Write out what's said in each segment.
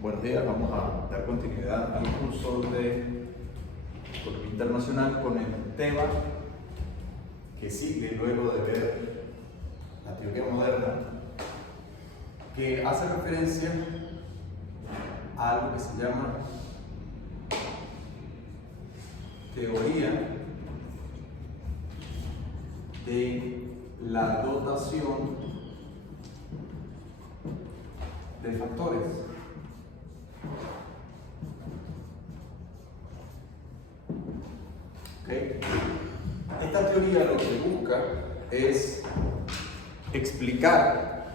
Buenos días, vamos a dar continuidad al curso de Economía Internacional con el tema que sigue luego de ver la teoría moderna, que hace referencia a algo que se llama teoría de la dotación de factores. ¿Okay? Esta teoría lo que busca es explicar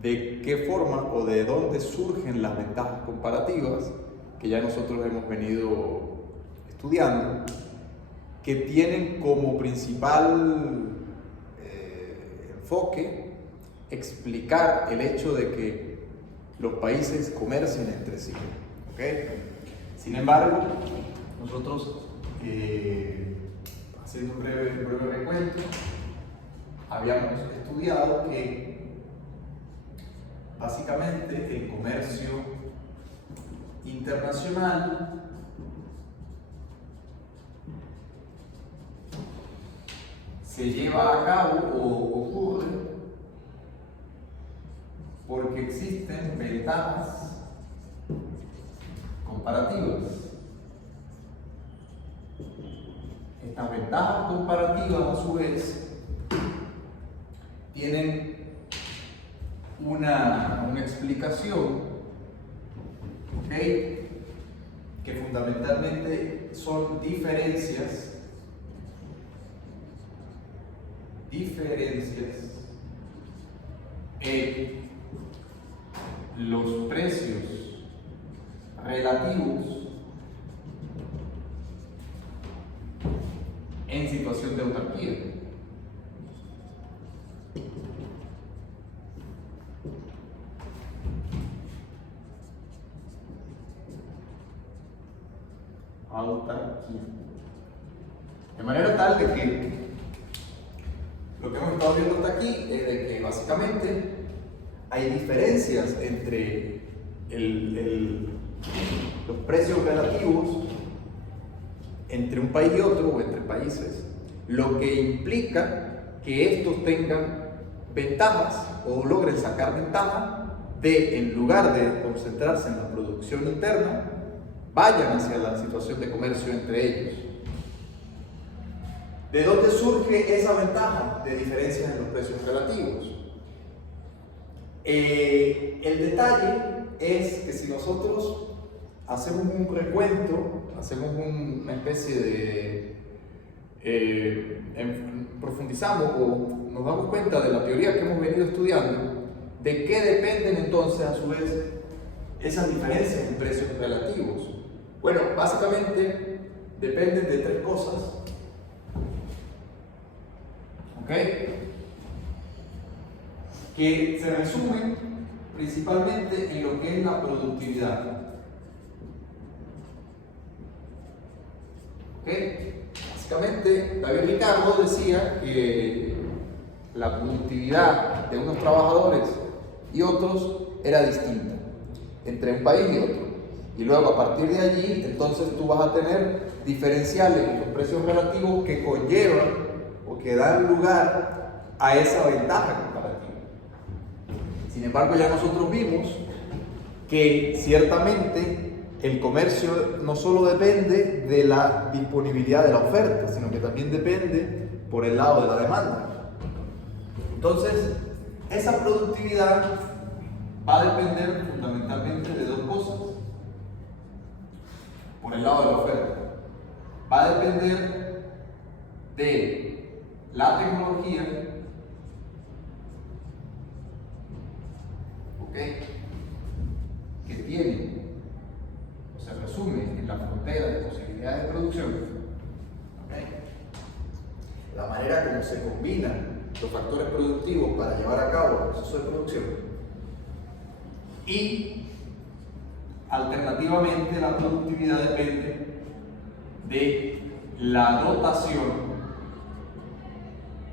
de qué forma o de dónde surgen las ventajas comparativas que ya nosotros hemos venido estudiando, que tienen como principal enfoque explicar el hecho de que los países comercien entre sí. ¿Okay? Sin embargo, nosotros, haciendo un breve recuento, habíamos estudiado que básicamente el comercio internacional se lleva a cabo o ocurre porque existen ventajas comparativas. Estas ventajas comparativas, a su vez, tienen una explicación, ¿okay? Que fundamentalmente son diferencias en los precios relativos en situación de autarquía. De manera tal de que lo que hemos estado viendo hasta aquí es de que básicamente hay diferencias entre los precios relativos entre un país y otro o entre países, lo que implica que estos tengan ventajas o logren sacar ventaja de, en lugar de concentrarse en la producción interna, vayan hacia la situación de comercio entre ellos. ¿De dónde surge esa ventaja de diferencias en los precios relativos? El detalle es que si nosotros hacemos un recuento, hacemos una especie de profundizamos o nos damos cuenta de la teoría que hemos venido estudiando, de qué dependen entonces a su vez esas diferencias en precios relativos. Bueno, básicamente dependen de tres cosas, ¿ok? Que se resumen principalmente en lo que es la productividad. ¿Ok? Básicamente, David Ricardo decía que la productividad de unos trabajadores y otros era distinta entre un país y otro. Y luego, a partir de allí, entonces tú vas a tener diferenciales en los precios relativos que conllevan o que dan lugar a esa ventaja comparativa. Sin embargo, ya nosotros vimos que ciertamente el comercio no solo depende de la disponibilidad de la oferta, sino que también depende por el lado de la demanda. Entonces, esa productividad va a depender fundamentalmente de dos cosas. Por el lado de la oferta, va a depender de la tecnología, que tiene o se resume en la frontera de posibilidades de producción, la manera como se combinan los factores productivos para llevar a cabo el proceso de producción, y alternativamente la productividad depende de la dotación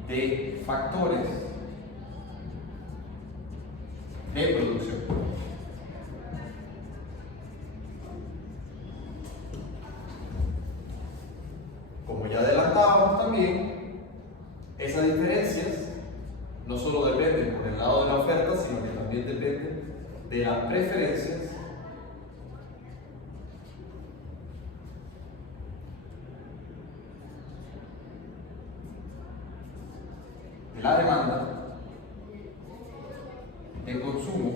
de factores de producción. de las preferencias de la demanda de consumo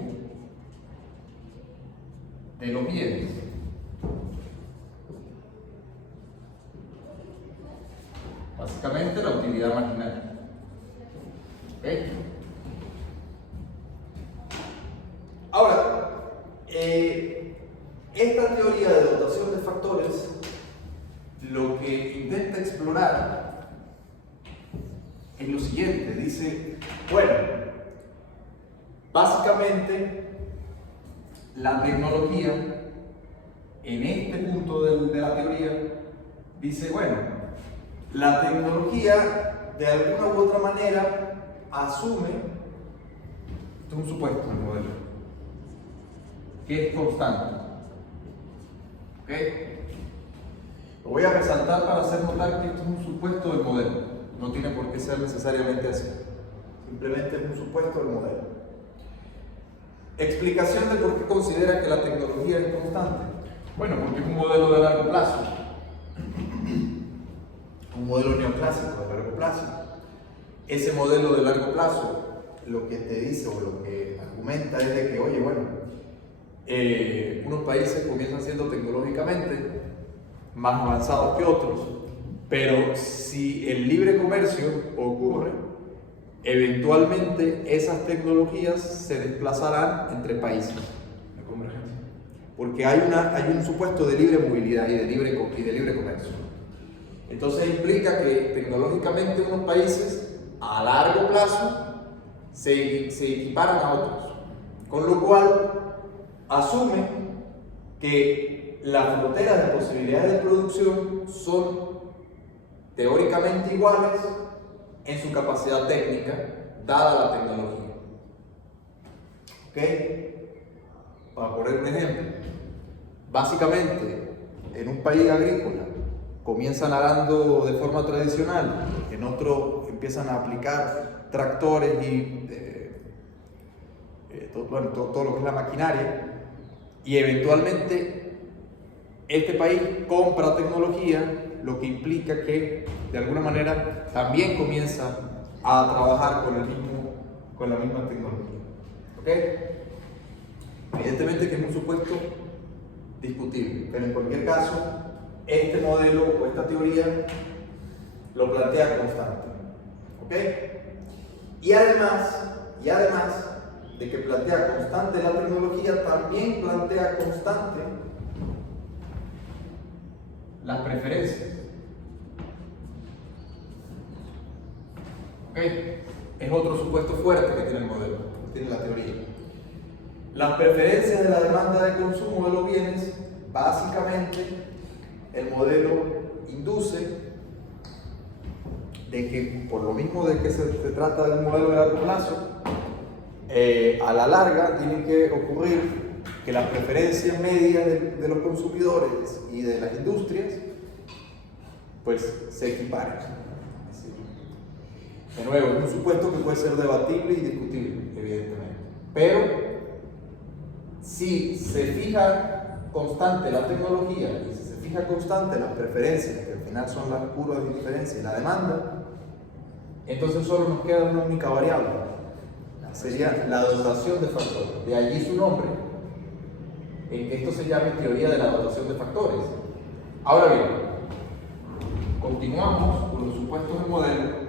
de los bienes básicamente la utilidad marginal. ¿Ok? Ahora, esta teoría de dotación de factores lo que intenta explorar es lo siguiente. Dice, bueno, básicamente la tecnología en este punto de la teoría dice, bueno, la tecnología de alguna u otra manera asume, esto es un supuesto del modelo, que es constante. ¿Ok? Lo voy a resaltar para hacer notar que esto es un supuesto del modelo. No tiene por qué ser necesariamente así. Simplemente es un supuesto del modelo. Explicación de por qué considera que la tecnología es constante. Bueno, porque es un modelo de largo plazo. Un modelo neoclásico de largo plazo. Ese modelo de largo plazo lo que te dice o lo que argumenta es de que, oye, bueno, unos países comienzan siendo tecnológicamente más avanzados que otros, pero si el libre comercio ocurre, eventualmente esas tecnologías se desplazarán entre países de convergencia, porque hay un supuesto de libre movilidad y de libre comercio. Entonces implica que tecnológicamente unos países a largo plazo se equiparan a otros, con lo cual asume que las fronteras de posibilidades de producción son teóricamente iguales en su capacidad técnica, dada la tecnología. ¿Ok? Para poner un ejemplo, básicamente en un país agrícola comienzan arando de forma tradicional, en otro empiezan a aplicar tractores y todo lo que es la maquinaria, y eventualmente este país compra tecnología, lo que implica que de alguna manera también comienza a trabajar con la misma tecnología. ¿Ok? Evidentemente que es un supuesto discutible, pero en cualquier caso, este modelo o esta teoría lo plantea constante. ¿Ok? Y además de que plantea constante la tecnología, también plantea constante las preferencias. ¿Ok? Es otro supuesto fuerte que tiene el modelo, que tiene la teoría. Las preferencias de la demanda de consumo de los bienes, básicamente, el modelo induce de que, por lo mismo de que se trata de un modelo de largo plazo, a la larga tienen que ocurrir que las preferencias medias de los consumidores y de las industrias pues se equiparen. De nuevo, es un supuesto que puede ser debatible y discutible, evidentemente, pero si se fija constante la tecnología y si se fija constante las preferencias, que al final son las curvas de diferencia y la demanda, entonces solo nos queda una única variable, sería la dotación de factores. De allí su nombre, en que esto se llama teoría de la dotación de factores. Ahora bien, continuamos con los supuestos del modelo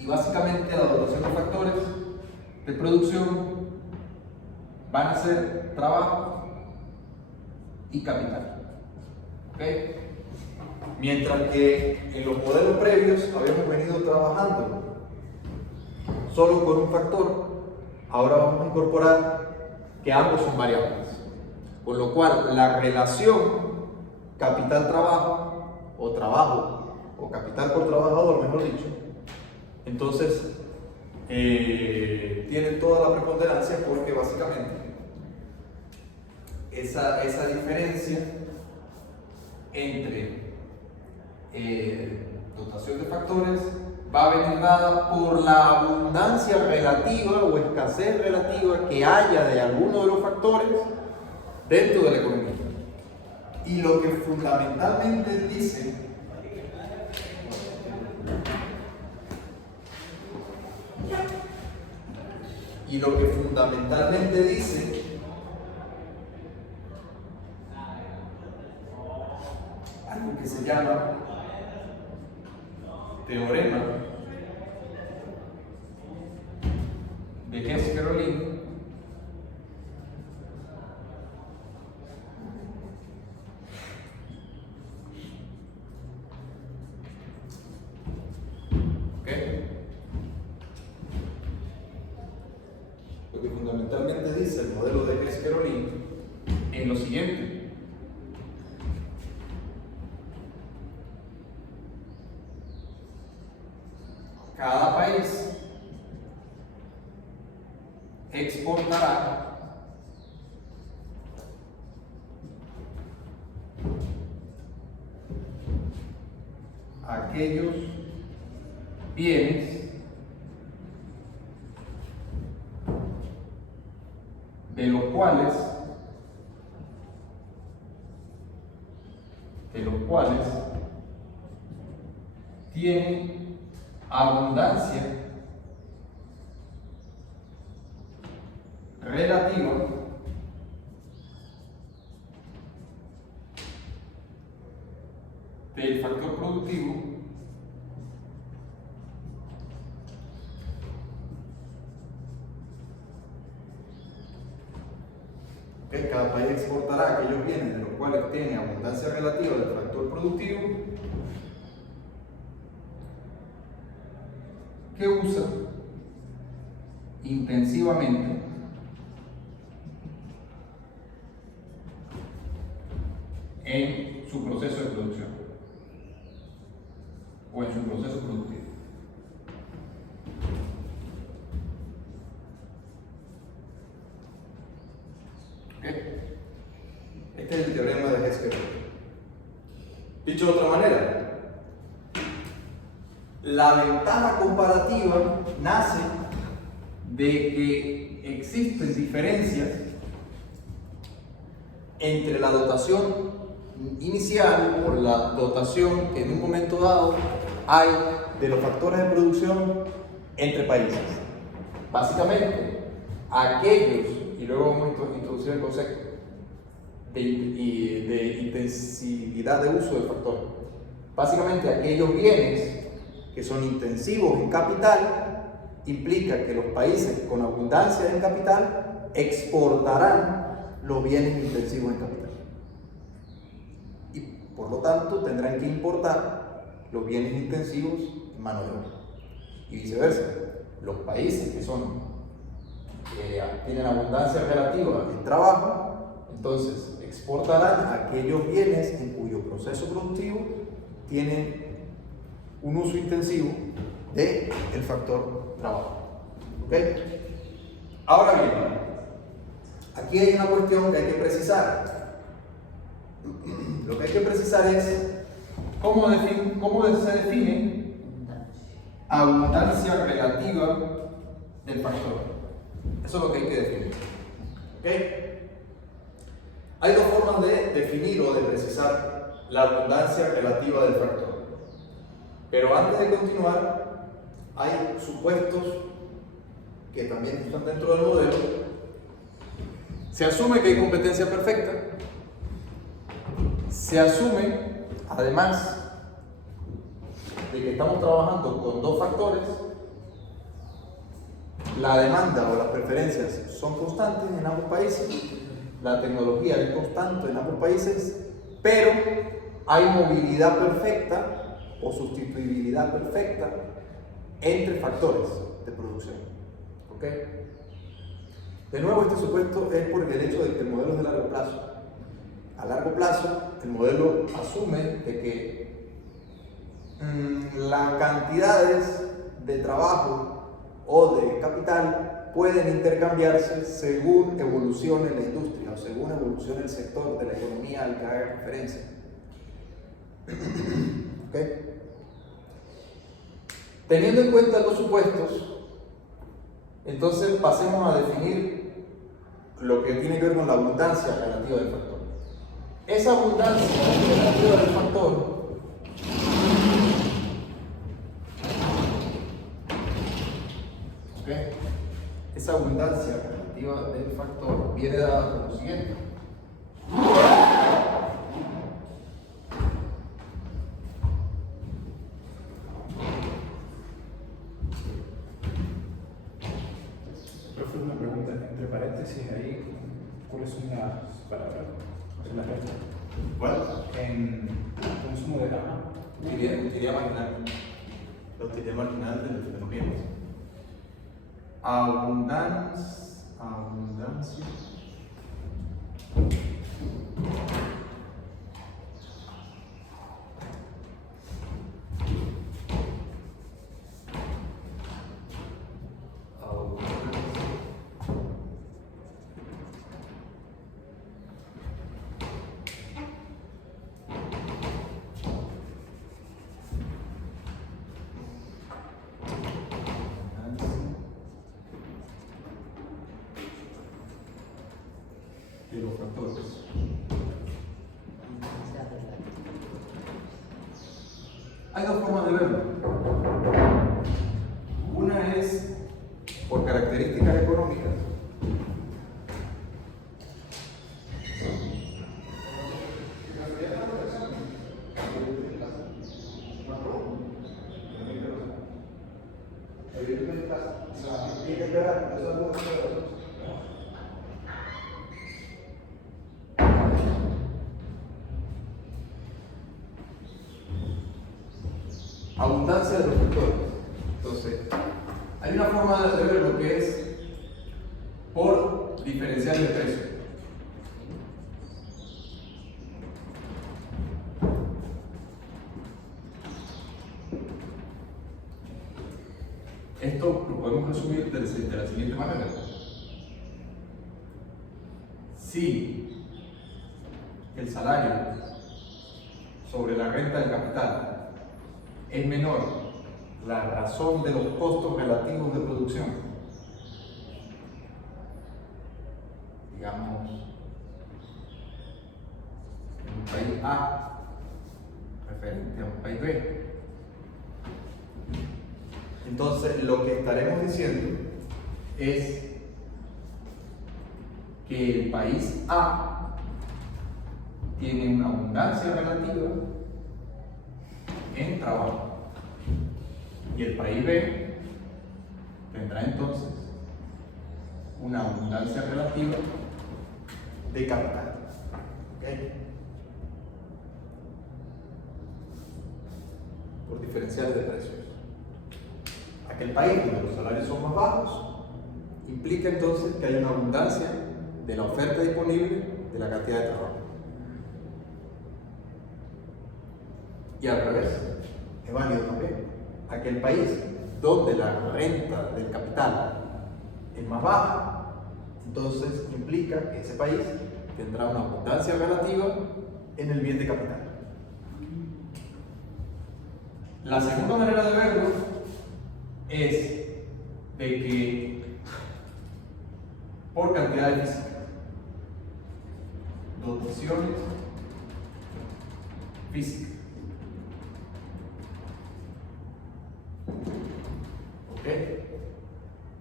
y básicamente la dotación de factores de producción van a ser trabajo y capital. ¿Ok? Mientras que en los modelos previos habíamos venido trabajando solo con un factor, ahora vamos a incorporar que ambos son variables. Con lo cual, la relación capital-trabajo, o trabajo, o capital por trabajador, mejor dicho, entonces tiene toda la preponderancia porque básicamente esa diferencia entre dotación de factores va a venir dada por la abundancia relativa o escasez relativa que haya de alguno de los factores dentro de la economía. Y lo que fundamentalmente dice algo que se llama teorema de Hess-Kerolin, lo que fundamentalmente dice el modelo de Hess-Kerolin es lo siguiente. Cada país exportará aquellos bienes de los cuales tienen abundancia relativa del factor productivo que cada país exportará aquellos bienes de los cuales tiene abundancia relativa del factor productivo que usa intensivamente en su proceso de producción o en su proceso productivo. ¿Okay? Este es el teorema de Hess-Kerolin. Dicho de otra manera, la ventaja comparativa nace de que existen diferencias entre la dotación inicial o la dotación que en un momento dado hay de los factores de producción entre países. Básicamente, aquellos, y luego vamos a introducir el concepto de intensividad de uso del factor. Básicamente, aquellos bienes que son intensivos en capital implica que los países con abundancia en capital exportarán los bienes intensivos en capital. Y por lo tanto tendrán que importar los bienes intensivos en mano de obra. Y viceversa, los países que tienen abundancia relativa en trabajo, entonces exportarán aquellos bienes en cuyo proceso productivo tienen un uso intensivo del factor trabajo. ¿Ok? Ahora bien, aquí hay una cuestión que hay que precisar. Lo que hay que precisar es cómo se define abundancia relativa del factor. Eso es lo que hay que definir. ¿Ok? Hay dos formas de definir o de precisar la abundancia relativa del factor. Pero antes de continuar, hay supuestos que también están dentro del modelo. Se asume que hay competencia perfecta. Se asume, además, de que estamos trabajando con dos factores. La demanda o las preferencias son constantes en ambos países. La tecnología es constante en ambos países, pero hay movilidad perfecta o sustituibilidad perfecta entre factores de producción. ¿Ok? De nuevo, este supuesto es por el hecho de que el modelo es de largo plazo. A largo plazo, el modelo asume de que las cantidades de trabajo o de capital pueden intercambiarse según evolucione la industria o según evolucione el sector de la economía al que haga referencia. ¿Okay? Teniendo en cuenta los supuestos, entonces pasemos a definir lo que tiene que ver con la abundancia relativa del factor. Esa abundancia relativa del factor esa abundancia relativa del factor viene dada por lo siguiente. Profe, una pregunta entre paréntesis ahí, ¿cuáles son las palabras? O sea, las letras. ¿Cuál? En consumo de agua. Utilidad marginal. La utilidad marginal de los fenómenos. Abundancia. De los factores. Hay dos formas de verlo. Una es por características económicas. Abundancia de los factores. Entonces, hay una forma de ver lo que es por diferencial de precio. Esto lo podemos resumir de la siguiente manera. Si el salario sobre la renta del capital es menor la razón de los costos relativos de producción, digamos, en un país A referente a un país B, entonces lo que estaremos diciendo es que el país A tiene una abundancia relativa en trabajo y el país B tendrá entonces una abundancia relativa de capital. ¿Okay? Por diferenciales de precios. Aquel país donde los salarios son más bajos implica entonces que hay una abundancia de la oferta disponible de la cantidad de trabajo. Y al revés, es válido también. Aquel país donde la renta del capital es más baja, entonces implica que ese país tendrá una abundancia relativa en el bien de capital. La segunda manera de verlo es de que por cantidad de física, dotaciones físicas.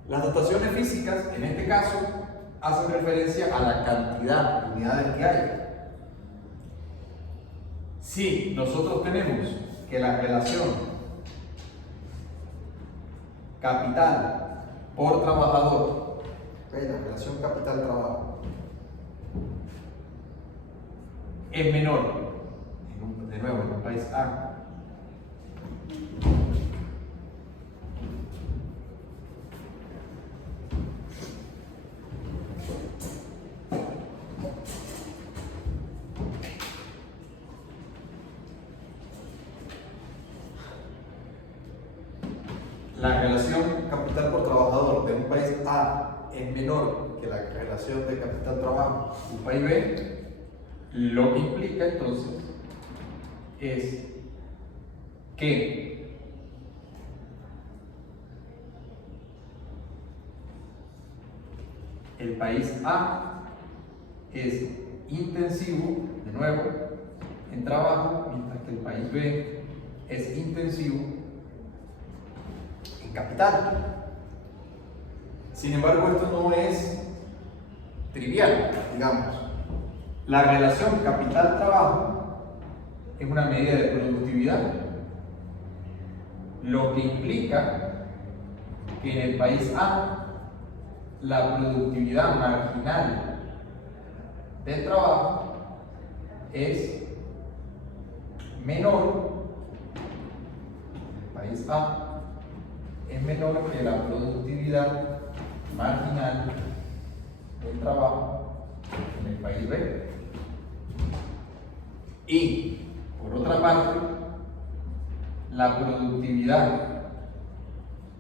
Las dotaciones físicas, en este caso, hacen referencia a la cantidad de unidades que hay. Si nosotros tenemos que la relación capital por trabajador, la relación capital-trabajo, es menor, de nuevo, en un país A, la relación capital por trabajador de un país A es menor que la relación de capital-trabajo de un país B, lo que implica entonces es que el país A es intensivo, de nuevo, en trabajo, mientras que el país B es intensivo en capital. Sin embargo, esto no es trivial, digamos. La relación capital-trabajo es una medida de productividad, lo que implica que en el país A la productividad marginal del trabajo es menor, el país A es menor que la productividad marginal del trabajo en el país B. Y, por otra parte, la productividad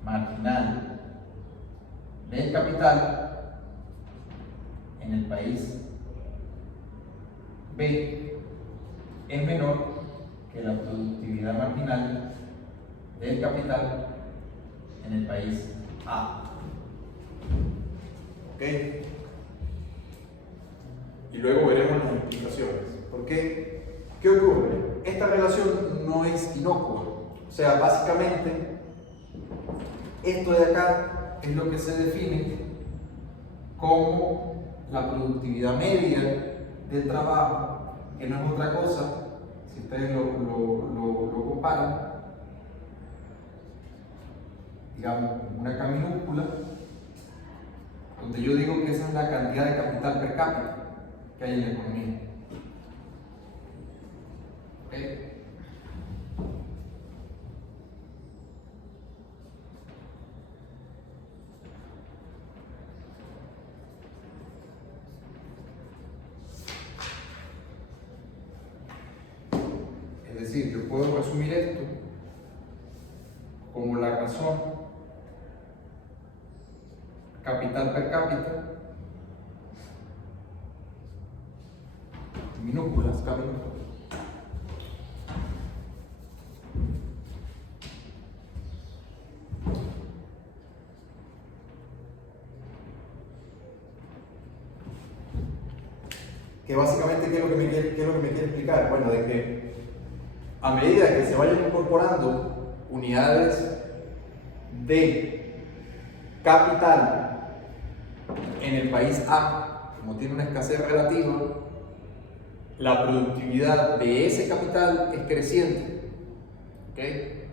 marginal del capital en el país B es menor que la productividad marginal del capital en el país A. ¿Ok? Y luego veremos las implicaciones. ¿Por qué? ¿Qué ocurre? Esta relación no es inocua. O sea, básicamente, esto de acá es lo que se define como la productividad media del trabajo, que no es otra cosa, si ustedes lo comparan, digamos, una K minúscula, donde yo digo que esa es la cantidad de capital per cápita que hay en la economía. ¿Ok? Es decir, yo puedo resumir esto como la razón capital per cápita, minúsculas, K minúsculas. Que básicamente, ¿qué es lo que me quiere explicar? Bueno, de que a medida que se vayan incorporando unidades de capital en el país A, como tiene una escasez relativa, la productividad de ese capital es creciente. ¿Okay?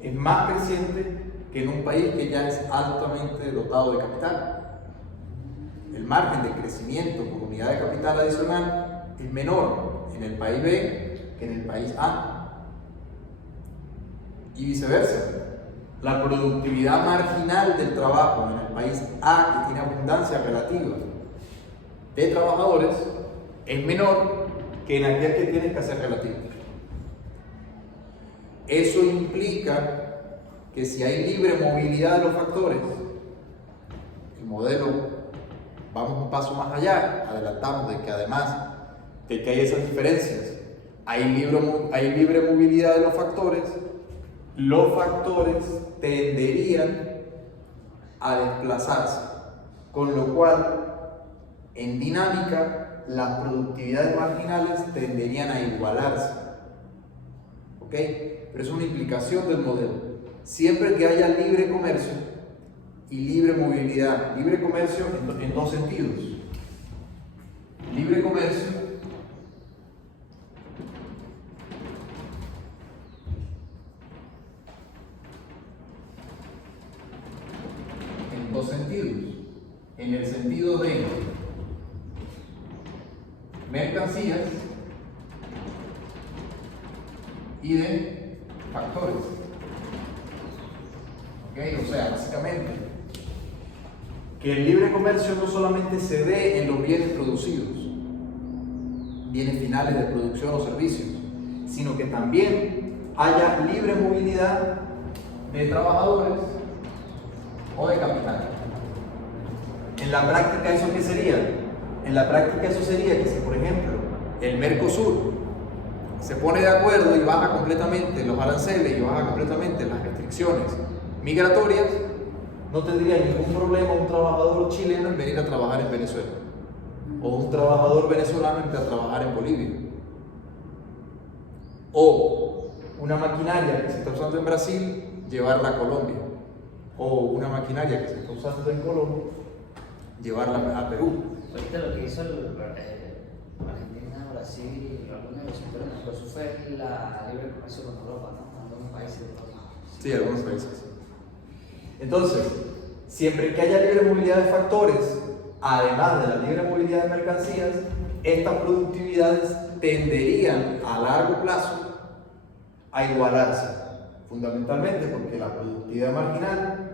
Es más creciente que en un país que ya es altamente dotado de capital. El margen de crecimiento por unidad de capital adicional es menor en el país B que en el país A. Y viceversa. La productividad marginal del trabajo en el país A, que tiene abundancia relativa de trabajadores, es menor que en aquel que tiene escasez relativa. Eso implica que si hay libre movilidad de los factores, el modelo, vamos un paso más allá, adelantamos de que además de que hay esas diferencias, hay libre movilidad de los factores tenderían a desplazarse, con lo cual en dinámica las productividades marginales tenderían a igualarse. ¿Ok? Pero es una implicación del modelo. Siempre que haya libre comercio y libre movilidad, libre comercio en dos sentidos. Libre comercio en dos sentidos. En el sentido de mercancías y de factores. ¿Ok? O sea, básicamente, que el libre comercio no solamente se ve en los bienes producidos, bienes finales de producción o servicios, sino que también haya libre movilidad de trabajadores o de capital. En la práctica, ¿eso qué sería? En la práctica eso sería que si, por ejemplo, el Mercosur se pone de acuerdo y baja completamente los aranceles y baja completamente las restricciones migratorias, no tendría ningún problema un trabajador chileno en venir a trabajar en Venezuela, o un trabajador venezolano en ir a trabajar en Bolivia, o una maquinaria que se está usando en Brasil, llevarla a Colombia, o una maquinaria que se está usando en Colombia, llevarla a Perú. Ahorita lo que hizo Argentina, Brasil y algunos de los sectores eso fue la libre comercio con Europa, ¿no? Con algunos países de Europa. Sí, algunos países. Entonces, siempre que haya libre movilidad de factores, además de la libre movilidad de mercancías, estas productividades tenderían a largo plazo a igualarse, fundamentalmente porque la productividad marginal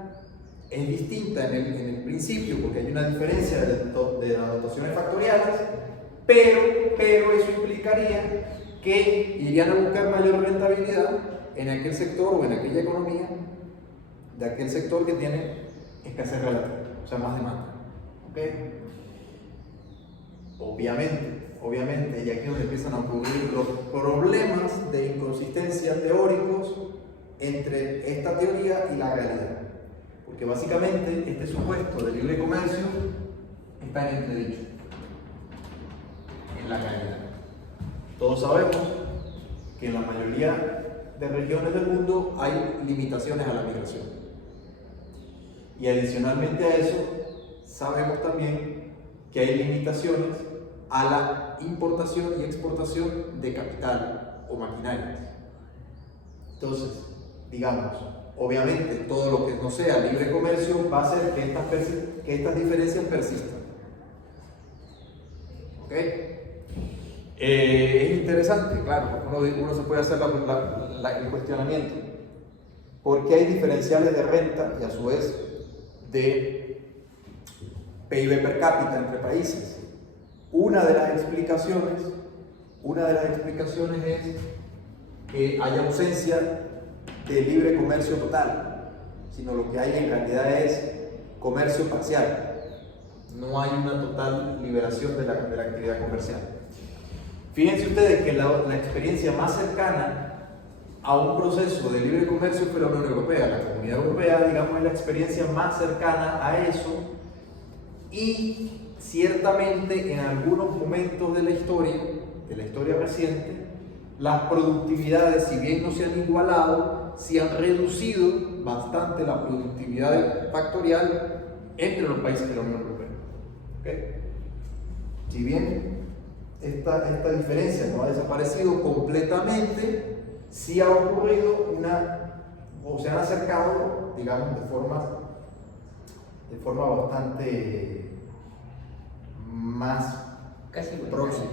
es distinta en el principio, porque hay una diferencia de las dotaciones factoriales, pero eso implicaría que irían a buscar mayor rentabilidad en aquel sector o en aquella economía de aquel sector que tiene escasez relativa, o sea, más demanda. ¿Okay? Obviamente, y aquí es donde empiezan a ocurrir los problemas de inconsistencia teóricos entre esta teoría y la realidad. Porque básicamente este supuesto de libre comercio está en entredicho en la realidad. Todos sabemos que en la mayoría de regiones del mundo hay limitaciones a la migración. Y adicionalmente a eso, sabemos también que hay limitaciones a la importación y exportación de capital o maquinarias. Entonces, digamos, obviamente todo lo que no sea libre comercio va a hacer que estas diferencias persistan. ¿Ok? Es interesante, claro, uno se puede hacer el cuestionamiento. ¿Por qué hay diferenciales de renta y a su vez de PIB per cápita entre países? Una de las explicaciones es que hay ausencia de libre comercio total, sino lo que hay en realidad es comercio parcial. No hay una total liberación de la actividad comercial. Fíjense ustedes que la experiencia más cercana a un proceso de libre comercio fue la Unión Europea. La Comunidad Europea, digamos, es la experiencia más cercana a eso, y ciertamente en algunos momentos de la historia reciente, las productividades, si bien no se han igualado, sí han reducido bastante la productividad factorial entre los países de la Unión Europea. ¿Okay? Si bien esta diferencia no ha desaparecido completamente, sí ha ocurrido o se han acercado, digamos, de forma bastante más casi próxima.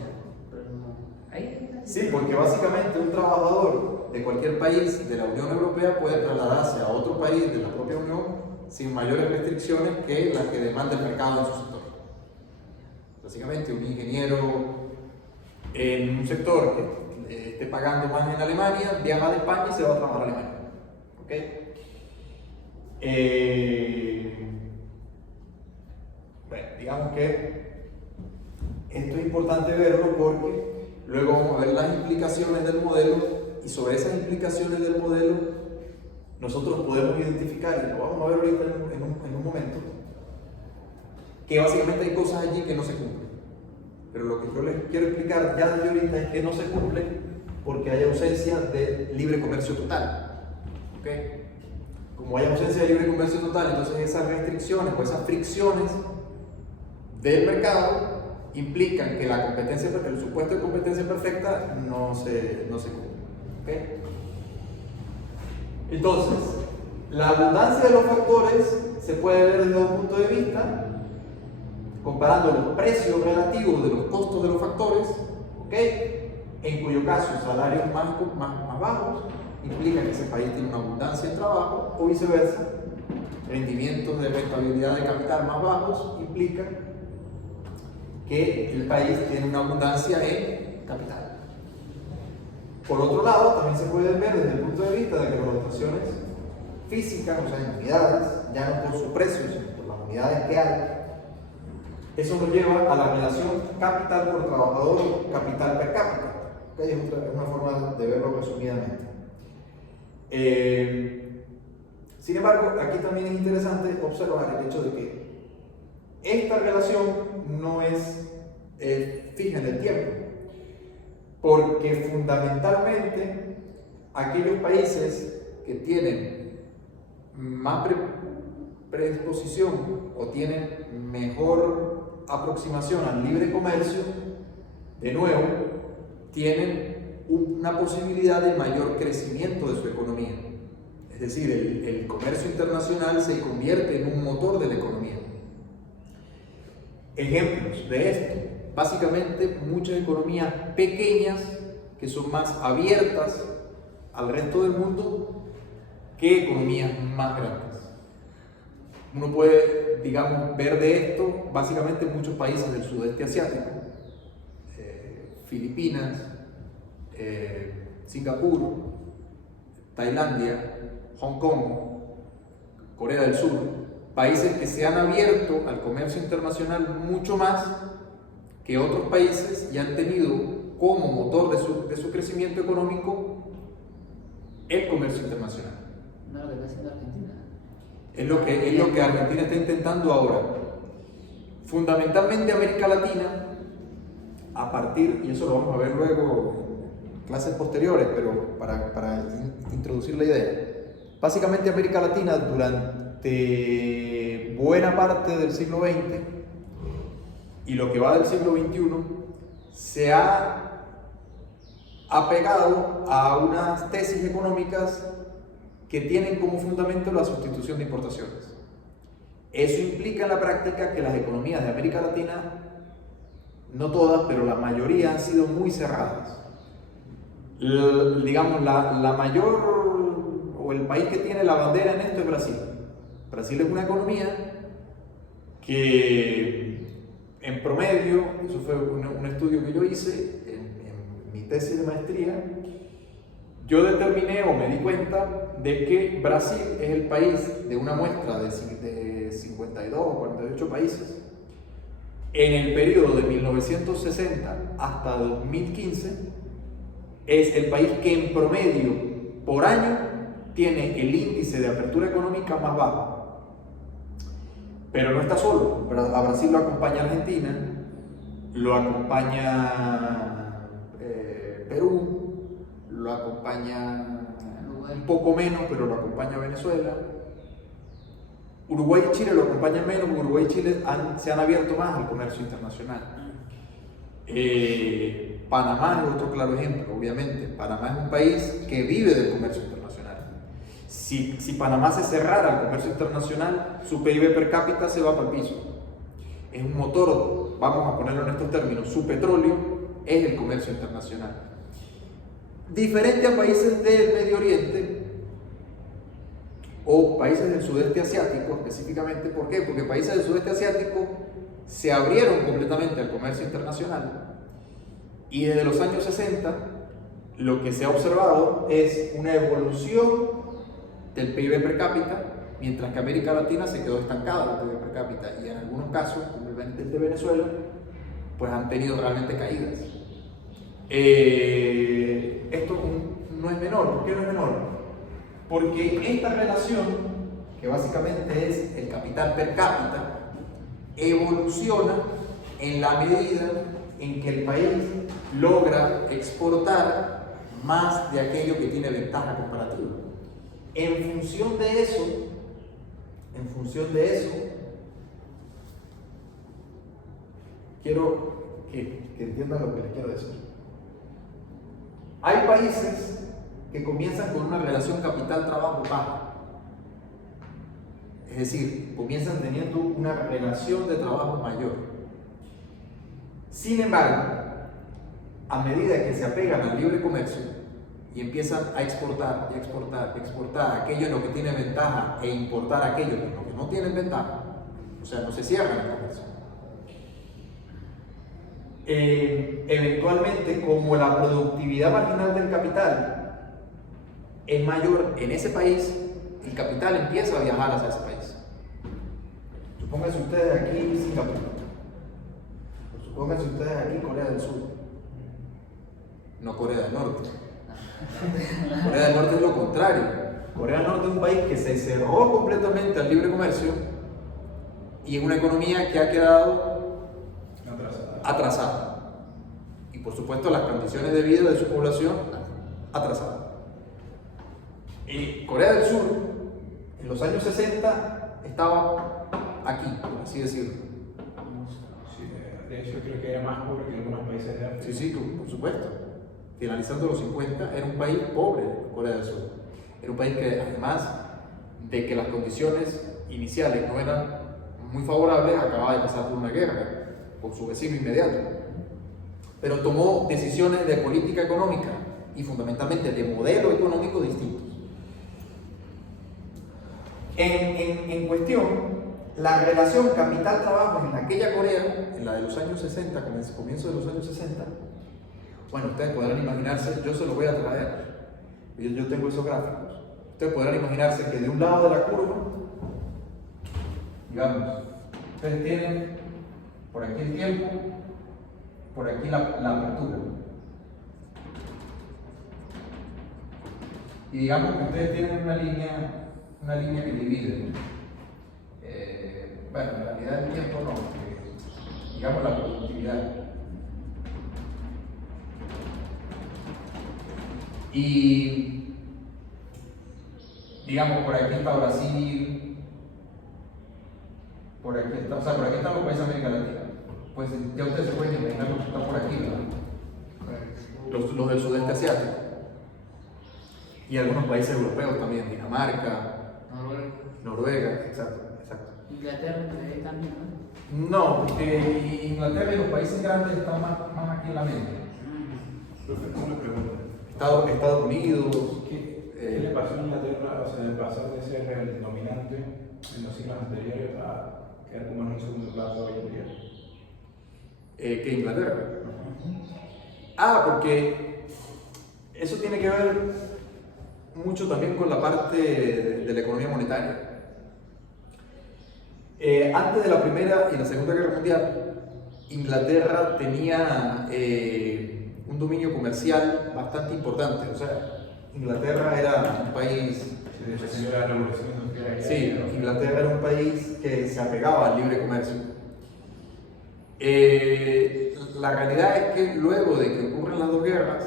Ahí. Sí, porque básicamente un trabajador de cualquier país de la Unión Europea puede trasladarse a otro país de la propia Unión sin mayores restricciones que las que demanda el mercado en su sector. Básicamente, un ingeniero en un sector que esté pagando más en Alemania viaja de España y se va a trabajar a Alemania. ¿Okay? Bueno, digamos que esto es importante verlo porque luego vamos a ver las implicaciones del modelo, y sobre esas implicaciones del modelo nosotros podemos identificar, y lo vamos a ver ahorita en un momento, que básicamente hay cosas allí que no se cumplen. Pero lo que yo les quiero explicar ya desde ahorita es que no se cumplen porque hay ausencia de libre comercio total. ¿Okay? Como hay ausencia de libre comercio total, entonces esas restricciones o esas fricciones del mercado implican que el supuesto de competencia perfecta no se cumple. ¿Okay? Entonces, la abundancia de los factores se puede ver desde un punto de vista comparando los precios relativos de los costos de los factores, ¿okay? En cuyo caso salarios más bajos implica que ese país tiene una abundancia en trabajo, o viceversa, rendimientos de rentabilidad de capital más bajos implica que el país tiene una abundancia en capital. Por otro lado, también se puede ver desde el punto de vista de que las dotaciones físicas, o sea, en unidades, ya no por su precio, sino por las unidades que hay, eso nos lleva a la relación capital por trabajador o capital per cápita. ¿Okay? Es una forma de verlo resumidamente. Sin embargo, aquí también es interesante observar el hecho de que esta relación no es fija en el tiempo, porque fundamentalmente aquellos países que tienen más predisposición o tienen mejor aproximación al libre comercio, de nuevo, tienen una posibilidad de mayor crecimiento de su economía. Es decir, el comercio internacional se convierte en un motor de la economía. Ejemplos de esto: básicamente muchas economías pequeñas que son más abiertas al resto del mundo que economías más grandes. Uno puede, digamos, ver de esto básicamente en muchos países del sudeste asiático, Filipinas, Singapur, Tailandia, Hong Kong, Corea del Sur, países que se han abierto al comercio internacional mucho más que otros países y han tenido como motor de su crecimiento económico el comercio internacional. No lo que está haciendo Argentina. Es lo que Argentina está intentando ahora. Fundamentalmente América Latina, a partir, y eso lo vamos a ver luego en clases posteriores, pero para introducir la idea, básicamente América Latina durante buena parte del siglo XX y lo que va del siglo XXI se ha apegado a unas tesis económicas que tienen como fundamento la sustitución de importaciones. Eso implica en la práctica que las economías de América Latina, no todas, pero la mayoría, han sido muy cerradas. Digamos, la mayor, o el país que tiene la bandera en esto es Brasil. Brasil es una economía que en promedio, eso fue un estudio que yo hice en mi tesis de maestría, yo determiné o me di cuenta de que Brasil es el país de una muestra de 52 o 48 países. En el periodo de 1960 hasta 2015 es el país que en promedio por año tiene el índice de apertura económica más bajo. Pero no está solo. A Brasil lo acompaña Argentina, lo acompaña Perú, lo acompaña un poco menos, pero lo acompaña Venezuela. Uruguay y Chile lo acompañan menos, porque Uruguay y Chile se han abierto más al comercio internacional. Panamá es otro claro ejemplo, obviamente. Panamá es un país que vive del comercio internacional. Si Panamá se cerrara al comercio internacional, su PIB per cápita se va para el piso. Es un motor, vamos a ponerlo en estos términos, su petróleo es el comercio internacional. Diferente a países del Medio Oriente o países del sudeste asiático específicamente. ¿Por qué? Porque países del sudeste asiático se abrieron completamente al comercio internacional y desde los años 60 lo que se ha observado es una evolución del PIB per cápita, mientras que América Latina se quedó estancada en el PIB per cápita y en algunos casos, como el de Venezuela, pues han tenido realmente caídas. Esto no es menor. ¿Por qué no es menor? Porque esta relación, que básicamente es el capital per cápita, evoluciona en la medida en que el país logra exportar más de aquello que tiene ventaja comparativa. En función de eso, quiero que entiendan lo que les quiero decir. Hay países que comienzan con una relación capital-trabajo baja. Es decir, comienzan teniendo una relación de trabajo mayor. Sin embargo, a medida que se apegan al libre comercio y empiezan a exportar y exportar aquello en lo que tiene ventaja e importar aquello en lo que no tienen ventaja, o sea, no se cierran el comercio. Eventualmente, como la productividad marginal del capital es mayor en ese país, el capital empieza a viajar hacia ese país. Supónganse ustedes aquí Singapur, supónganse ustedes aquí Corea del Sur, no Corea del Norte. Corea del Norte es lo contrario. Corea del Norte es un país que se cerró completamente al libre comercio y es una economía que ha quedado atrasada. Y por supuesto las condiciones de vida de su población atrasadas. Y Corea del Sur, en los años 60, estaba aquí, por así decirlo. Sí, de hecho creo que era más pobre que algunos países de África. Sí, sí, por supuesto. Finalizando los 50, era un país pobre, Corea del Sur. Era un país que, además de que las condiciones iniciales no eran muy favorables, acababa de pasar por una guerra con su vecino inmediato. Pero tomó decisiones de política económica y fundamentalmente de modelo económico distintos. En cuestión, la relación capital-trabajo en aquella Corea, en la de los años 60, comienzo de los años 60, bueno, ustedes podrán imaginarse, yo se lo voy a traer, yo tengo esos gráficos, ustedes podrán imaginarse que de un lado de la curva, digamos, ustedes tienen por aquí el tiempo, por aquí la apertura. Y digamos que ustedes tienen una línea que divide. Bueno, en realidad el tiempo no, digamos la productividad. Y digamos por aquí está Brasil, por aquí está, por aquí están los países de América Latina. Pues ya ustedes se pueden imaginar lo que está por aquí, ¿verdad? Los del sudeste asiático. Y algunos países europeos también, Dinamarca, Noruega, exacto. Inglaterra también, ¿no? No, porque Inglaterra y los países grandes están más aquí en la mente. Una pregunta. Estados Unidos. ¿Qué le pasó a Inglaterra, o sea, de pasar de ser el dominante en los siglos anteriores a quedar como en un segundo plazo hoy en día? ¿Que Inglaterra? Porque eso tiene que ver mucho también con la parte de la economía monetaria. Antes de la Primera y la Segunda Guerra Mundial, Inglaterra tenía un dominio comercial bastante importante. O sea, Inglaterra era un país... La revolución industrial. Sí, Inglaterra era un país que se apegaba al libre comercio. La realidad es que luego de que ocurren las dos guerras,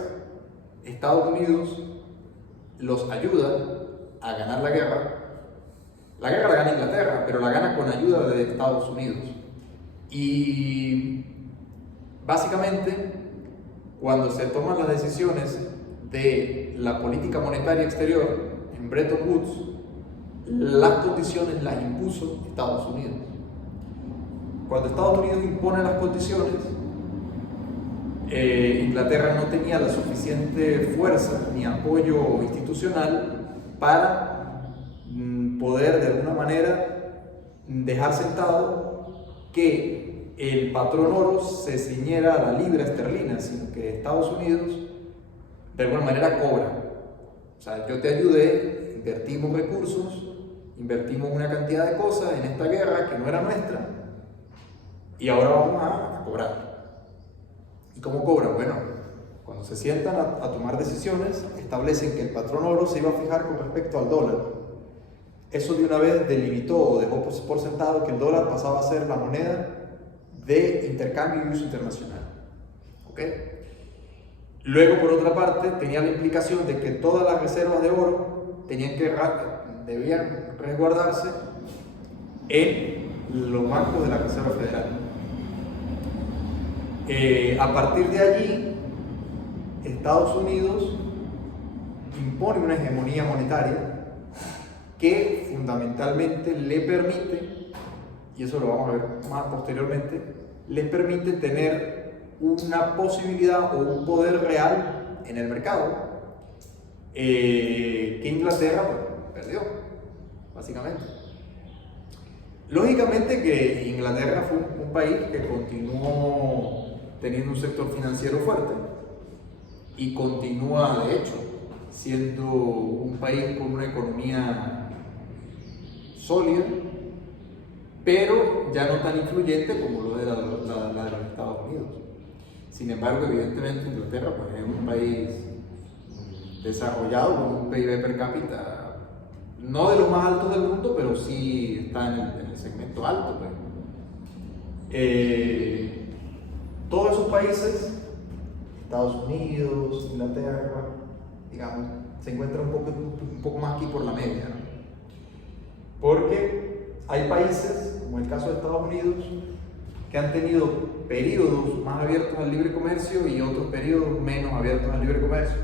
Estados Unidos los ayuda a ganar la guerra. La guerra la gana Inglaterra, pero la gana con ayuda de Estados Unidos. Y básicamente, cuando se toman las decisiones de la política monetaria exterior en Bretton Woods, las condiciones las impuso Estados Unidos. Cuando Estados Unidos impone las condiciones, Inglaterra no tenía la suficiente fuerza ni apoyo institucional para poder de alguna manera dejar sentado que el patrón oro se ciñera a la libra esterlina, sino que Estados Unidos de alguna manera cobra. O sea, yo te ayudé, invertimos recursos, invertimos una cantidad de cosas en esta guerra que no era nuestra y ahora vamos a cobrar. ¿Y cómo cobran? Bueno, cuando se sientan a tomar decisiones, establecen que el patrón oro se iba a fijar con respecto al dólar. Eso de una vez delimitó o dejó por sentado que el dólar pasaba a ser la moneda de intercambio y uso internacional. ¿Ok? Luego, por otra parte, tenía la implicación de que todas las reservas de oro debían resguardarse en los bancos de la Reserva Federal. A partir de allí, Estados Unidos impone una hegemonía monetaria que fundamentalmente le permite, y eso lo vamos a ver más posteriormente, les permite tener una posibilidad o un poder real en el mercado que Inglaterra perdió, básicamente. Lógicamente que Inglaterra fue un país que continuó teniendo un sector financiero fuerte y continúa, de hecho, siendo un país con una economía sólida, pero ya no tan influyente como lo de la de los Estados Unidos. Sin embargo, evidentemente Inglaterra pues, es un país desarrollado con un PIB per cápita no de los más altos del mundo, pero sí está en el segmento alto. Pues. Todos esos países, Estados Unidos, Inglaterra, digamos, se encuentran un poco más aquí por la media, ¿no? Porque hay países, como el caso de Estados Unidos, que han tenido periodos más abiertos al libre comercio y otros periodos menos abiertos al libre comercio.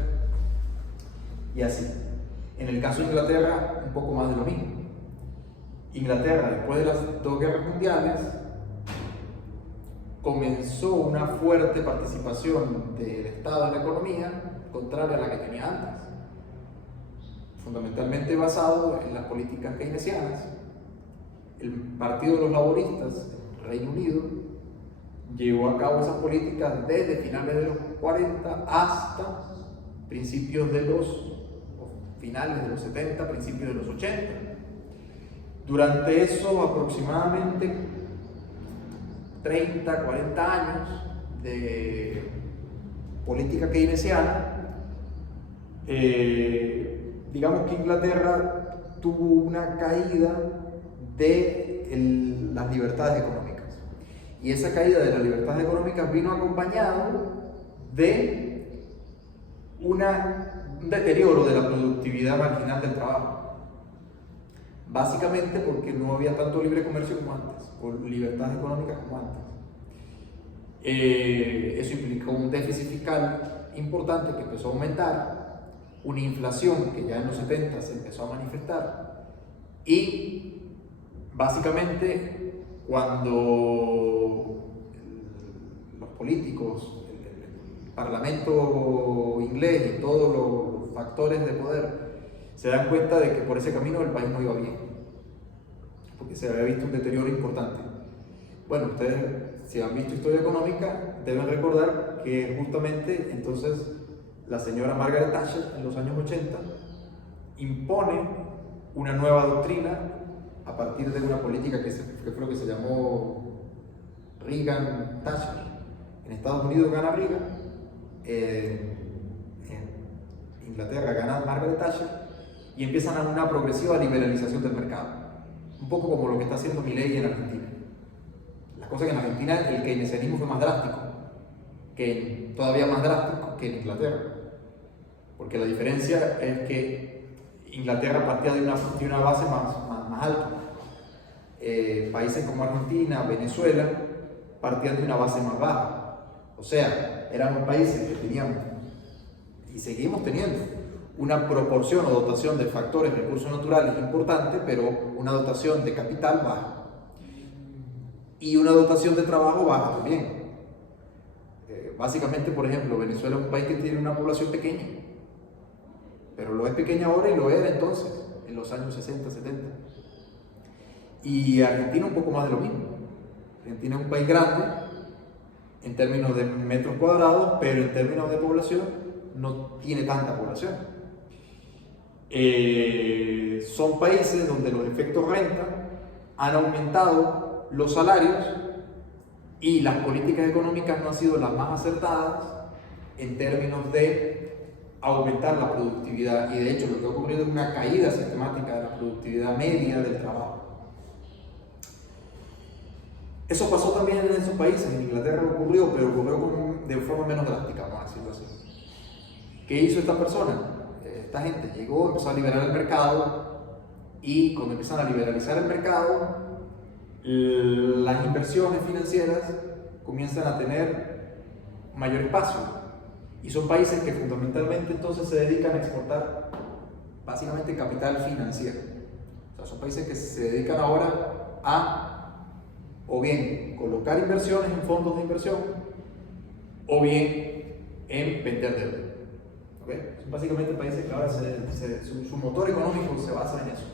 Y así. En el caso de Inglaterra, un poco más de lo mismo. Inglaterra, después de las dos guerras mundiales, comenzó una fuerte participación del Estado en la economía, contraria a la que tenía antes, fundamentalmente basado en las políticas keynesianas. El Partido de los Laboristas, Reino Unido, llevó a cabo esas políticas desde finales de los 40 hasta finales de los 70, principios de los 80. Durante eso, aproximadamente 30, 40 años de política keynesiana, digamos que Inglaterra tuvo una caída de las libertades económicas. Y esa caída de las libertades económicas vino acompañado de un deterioro de la productividad marginal del trabajo. Básicamente porque no había tanto libre comercio como antes, o libertades económicas como antes. Eso implicó un déficit fiscal importante que empezó a aumentar, una inflación que ya en los 70 se empezó a manifestar, y básicamente cuando los políticos, el parlamento inglés y todos los factores de poder se dan cuenta de que por ese camino el país no iba bien, porque se había visto un deterioro importante. Bueno, ustedes, si han visto historia económica, deben recordar que justamente entonces la señora Margaret Thatcher en los años 80 impone una nueva doctrina a partir de una política que fue lo que se llamó Reagan-Thatcher. En Estados Unidos gana Reagan, en Inglaterra gana Margaret Thatcher, y empiezan a una progresiva liberalización del mercado, un poco como lo que está haciendo Milei en Argentina. La cosa que en Argentina el keynesianismo fue más drástico, todavía más drástico que en Inglaterra, porque la diferencia es que Inglaterra partía de una base más alta. Países como Argentina, Venezuela, partían de una base más baja. O sea, éramos países que teníamos, y seguimos teniendo, una proporción o dotación de factores, recursos naturales importante, pero una dotación de capital baja. Y una dotación de trabajo baja también. Básicamente, por ejemplo, Venezuela es un país que tiene una población pequeña, pero lo es pequeña ahora y lo era entonces, en los años 60, 70. Y Argentina un poco más de lo mismo. Argentina es un país grande en términos de metros cuadrados, pero en términos de población no tiene tanta población. Son países donde los efectos renta han aumentado los salarios y las políticas económicas no han sido las más acertadas en términos de aumentar la productividad, y de hecho lo que ha ocurrido es una caída sistemática de la productividad media del trabajo. Eso pasó también en esos países. En Inglaterra ocurrió, pero ocurrió de forma menos drástica, vamos a decirlo así. ¿Qué hizo esta persona? Esta gente llegó, empezó a liberar el mercado, y cuando empiezan a liberalizar el mercado, las inversiones financieras comienzan a tener mayor espacio, y son países que fundamentalmente entonces se dedican a exportar básicamente capital financiero. O sea, son países que se dedican ahora a o bien colocar inversiones en fondos de inversión o bien en vender deuda. ¿Okay? Son básicamente países que ahora su motor económico se basa en eso.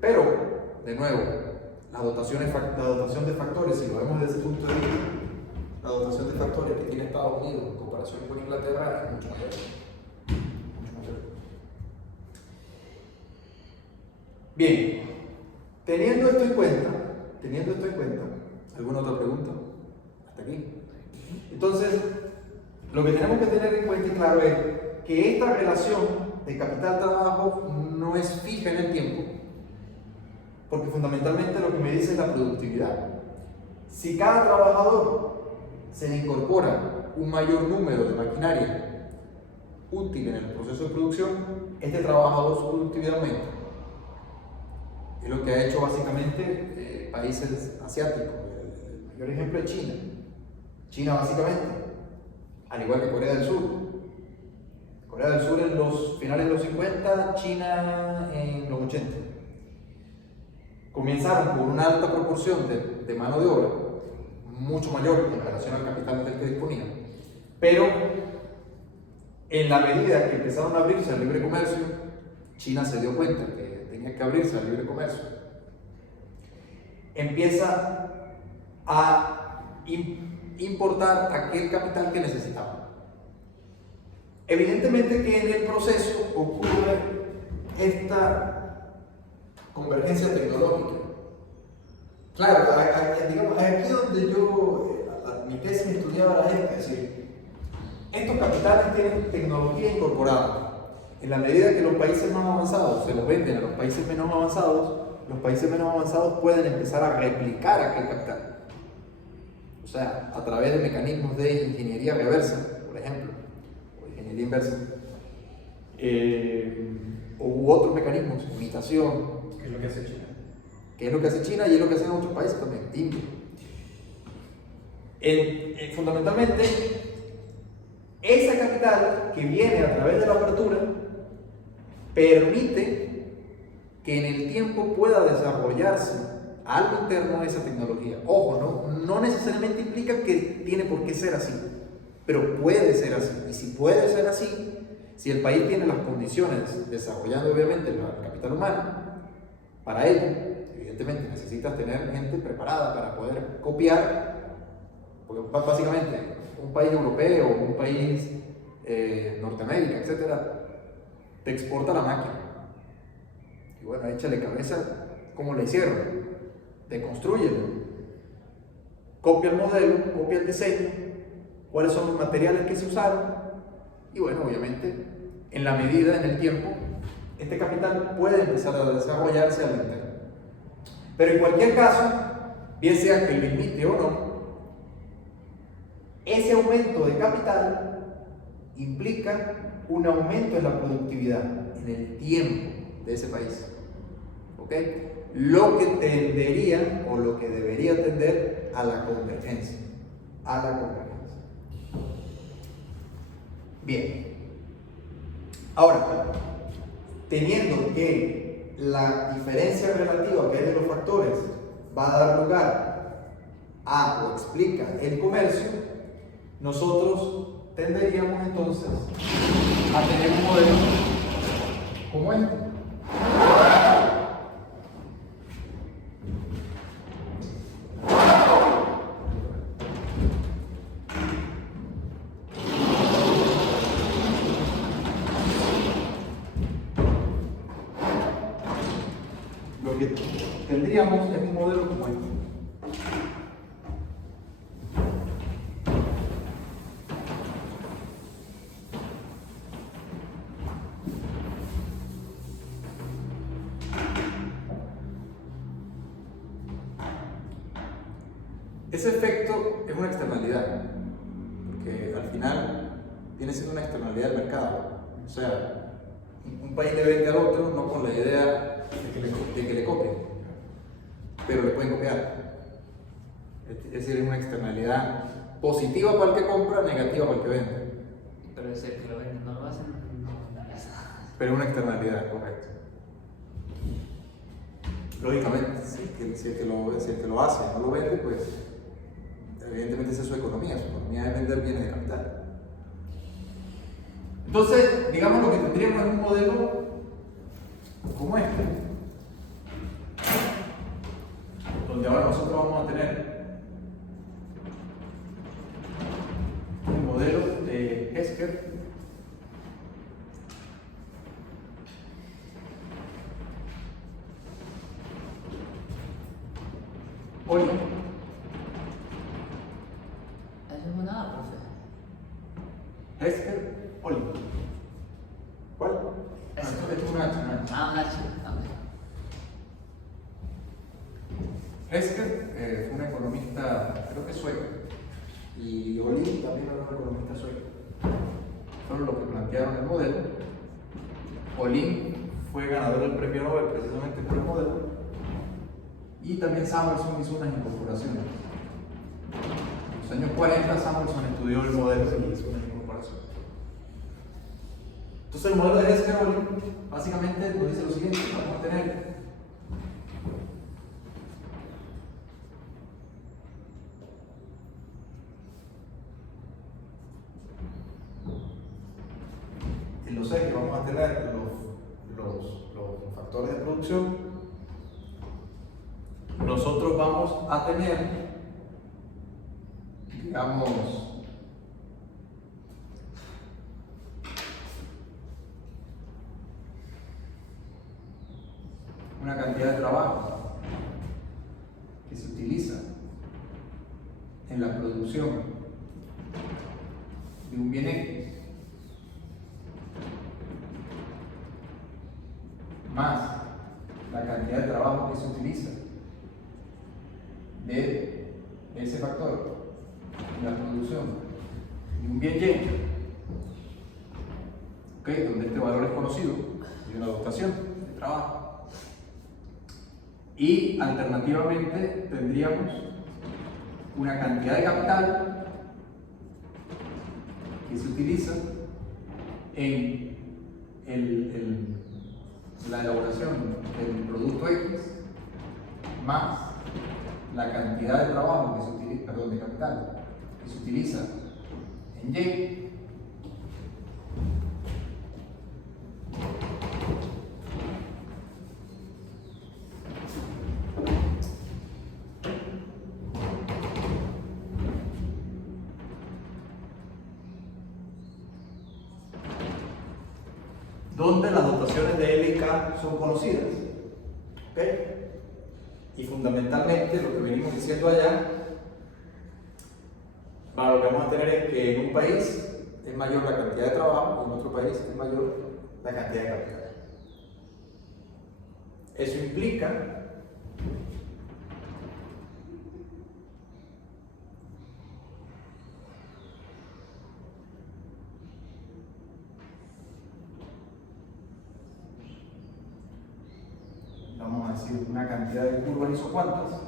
Pero, de nuevo, la dotación de factores, si lo vemos desde ese punto de vista, la dotación de factores que tiene Estados Unidos en comparación con Inglaterra es mucho mayor. Bien, teniendo esto en cuenta, ¿alguna otra pregunta? Hasta aquí. Entonces, lo que tenemos que tener en cuenta y claro es que esta relación de capital trabajo no es fija en el tiempo, porque fundamentalmente lo que me dice es la productividad. Si cada trabajador se le incorpora un mayor número de maquinaria útil en el proceso de producción, este trabajador su productividad aumenta. Es lo que ha hecho básicamente países asiáticos. El mayor ejemplo es China. China básicamente, al igual que Corea del Sur. Corea del Sur en los finales de los 50, China en los 80. Comenzaron con una alta proporción de mano de obra, mucho mayor en relación al capital del que disponían, pero en la medida que empezaron a abrirse al libre comercio, China se dio cuenta que tenía que abrirse al libre comercio. Empieza a importar aquel capital que necesitaba. Evidentemente que en el proceso ocurre esta convergencia tecnológica. Claro, digamos, aquí donde yo, mi tesis estudiaba era esta, es decir, estos capitales tienen tecnología incorporada. En la medida que los países más avanzados se los venden a los países menos avanzados, los países menos avanzados pueden empezar a replicar aquel capital. O sea, a través de mecanismos de ingeniería reversa, por ejemplo, o ingeniería inversa, u otros mecanismos, imitación. ¿Qué es lo que hace China? Que es lo que hace China y es lo que hacen otros países también, India. Fundamentalmente, esa capital que viene a través de la apertura permite que en el tiempo pueda desarrollarse algo interno de esa tecnología. Ojo, no necesariamente implica que tiene por qué ser así, pero puede ser así. Y si puede ser así, si el país tiene las condiciones, desarrollando obviamente el capital humano, para ello, evidentemente necesitas tener gente preparada para poder copiar, porque básicamente un país europeo, un país Norteamérica, etcétera, te exporta la máquina. Y bueno, échale cabeza como le hicieron, deconstrúyelo, copia el modelo, copia el diseño, cuáles son los materiales que se usaron, y bueno, obviamente, en la medida, en el tiempo, este capital puede empezar a desarrollarse al interno. Pero en cualquier caso, bien sea que lo imite o no, ese aumento de capital implica un aumento en la productividad, en el tiempo de ese país. ¿Ok? Lo que tendería o lo que debería tender a la convergencia. A la convergencia. Bien. Ahora, teniendo que la diferencia relativa que hay de los factores va a dar lugar a o explica el comercio, nosotros tenderíamos entonces a tener un modelo como este. Lo que tendríamos es un modelo como este. Ese efecto es una externalidad, porque al final viene siendo una externalidad del mercado. O sea, un país le vende al otro no con la idea de que le copien, pero le pueden copiar. Es decir, es una externalidad positiva para el que compra, negativa para el que vende. Pero ese que lo venden no lo hacen. Pero es una externalidad, correcto. Lógicamente, si el que lo hace no lo vende, pues evidentemente esa es su economía es vender bienes de capital. Entonces, digamos lo que tendríamos es un modelo como este, donde ahora nosotros vamos a tener un modelo de Hesker, hoy. Eso es nada, profe. Hesker, Oli. ¿Cuál? Ah, una chica también. Hesker fue un economista, creo que sueco, y Olin también era un economista sueco. Fueron los que plantearon el modelo. Olin fue ganador del premio Nobel precisamente por el modelo, y también Samuelson hizo unas incorporaciones. En los años 40 Samuelson estudió el modelo y hizo unas incorporaciones. Entonces el modelo de Hesker-Olin básicamente nos dice lo siguiente: vamos a tener en los ejes vamos a tener los factores de producción. Nosotros vamos a tener, digamos, una cantidad de trabajo que se utiliza en la producción de un bien X más la cantidad de trabajo que se utiliza de ese factor en la producción de un bien Y, ¿okay? Donde este valor es conocido, y una dotación de trabajo. Y alternativamente tendríamos una cantidad de capital que se utiliza en la elaboración del producto X más la cantidad de trabajo que se utiliza, perdón, de capital que se utiliza en Y. Donde las dotaciones de L y K son conocidas. ¿Ok? Y fundamentalmente lo que venimos diciendo allá, para lo que vamos a tener es que en un país es mayor la cantidad de trabajo, en otro país es mayor la cantidad de capital. Eso implica vamos a decir una cantidad de curvas isocuantas,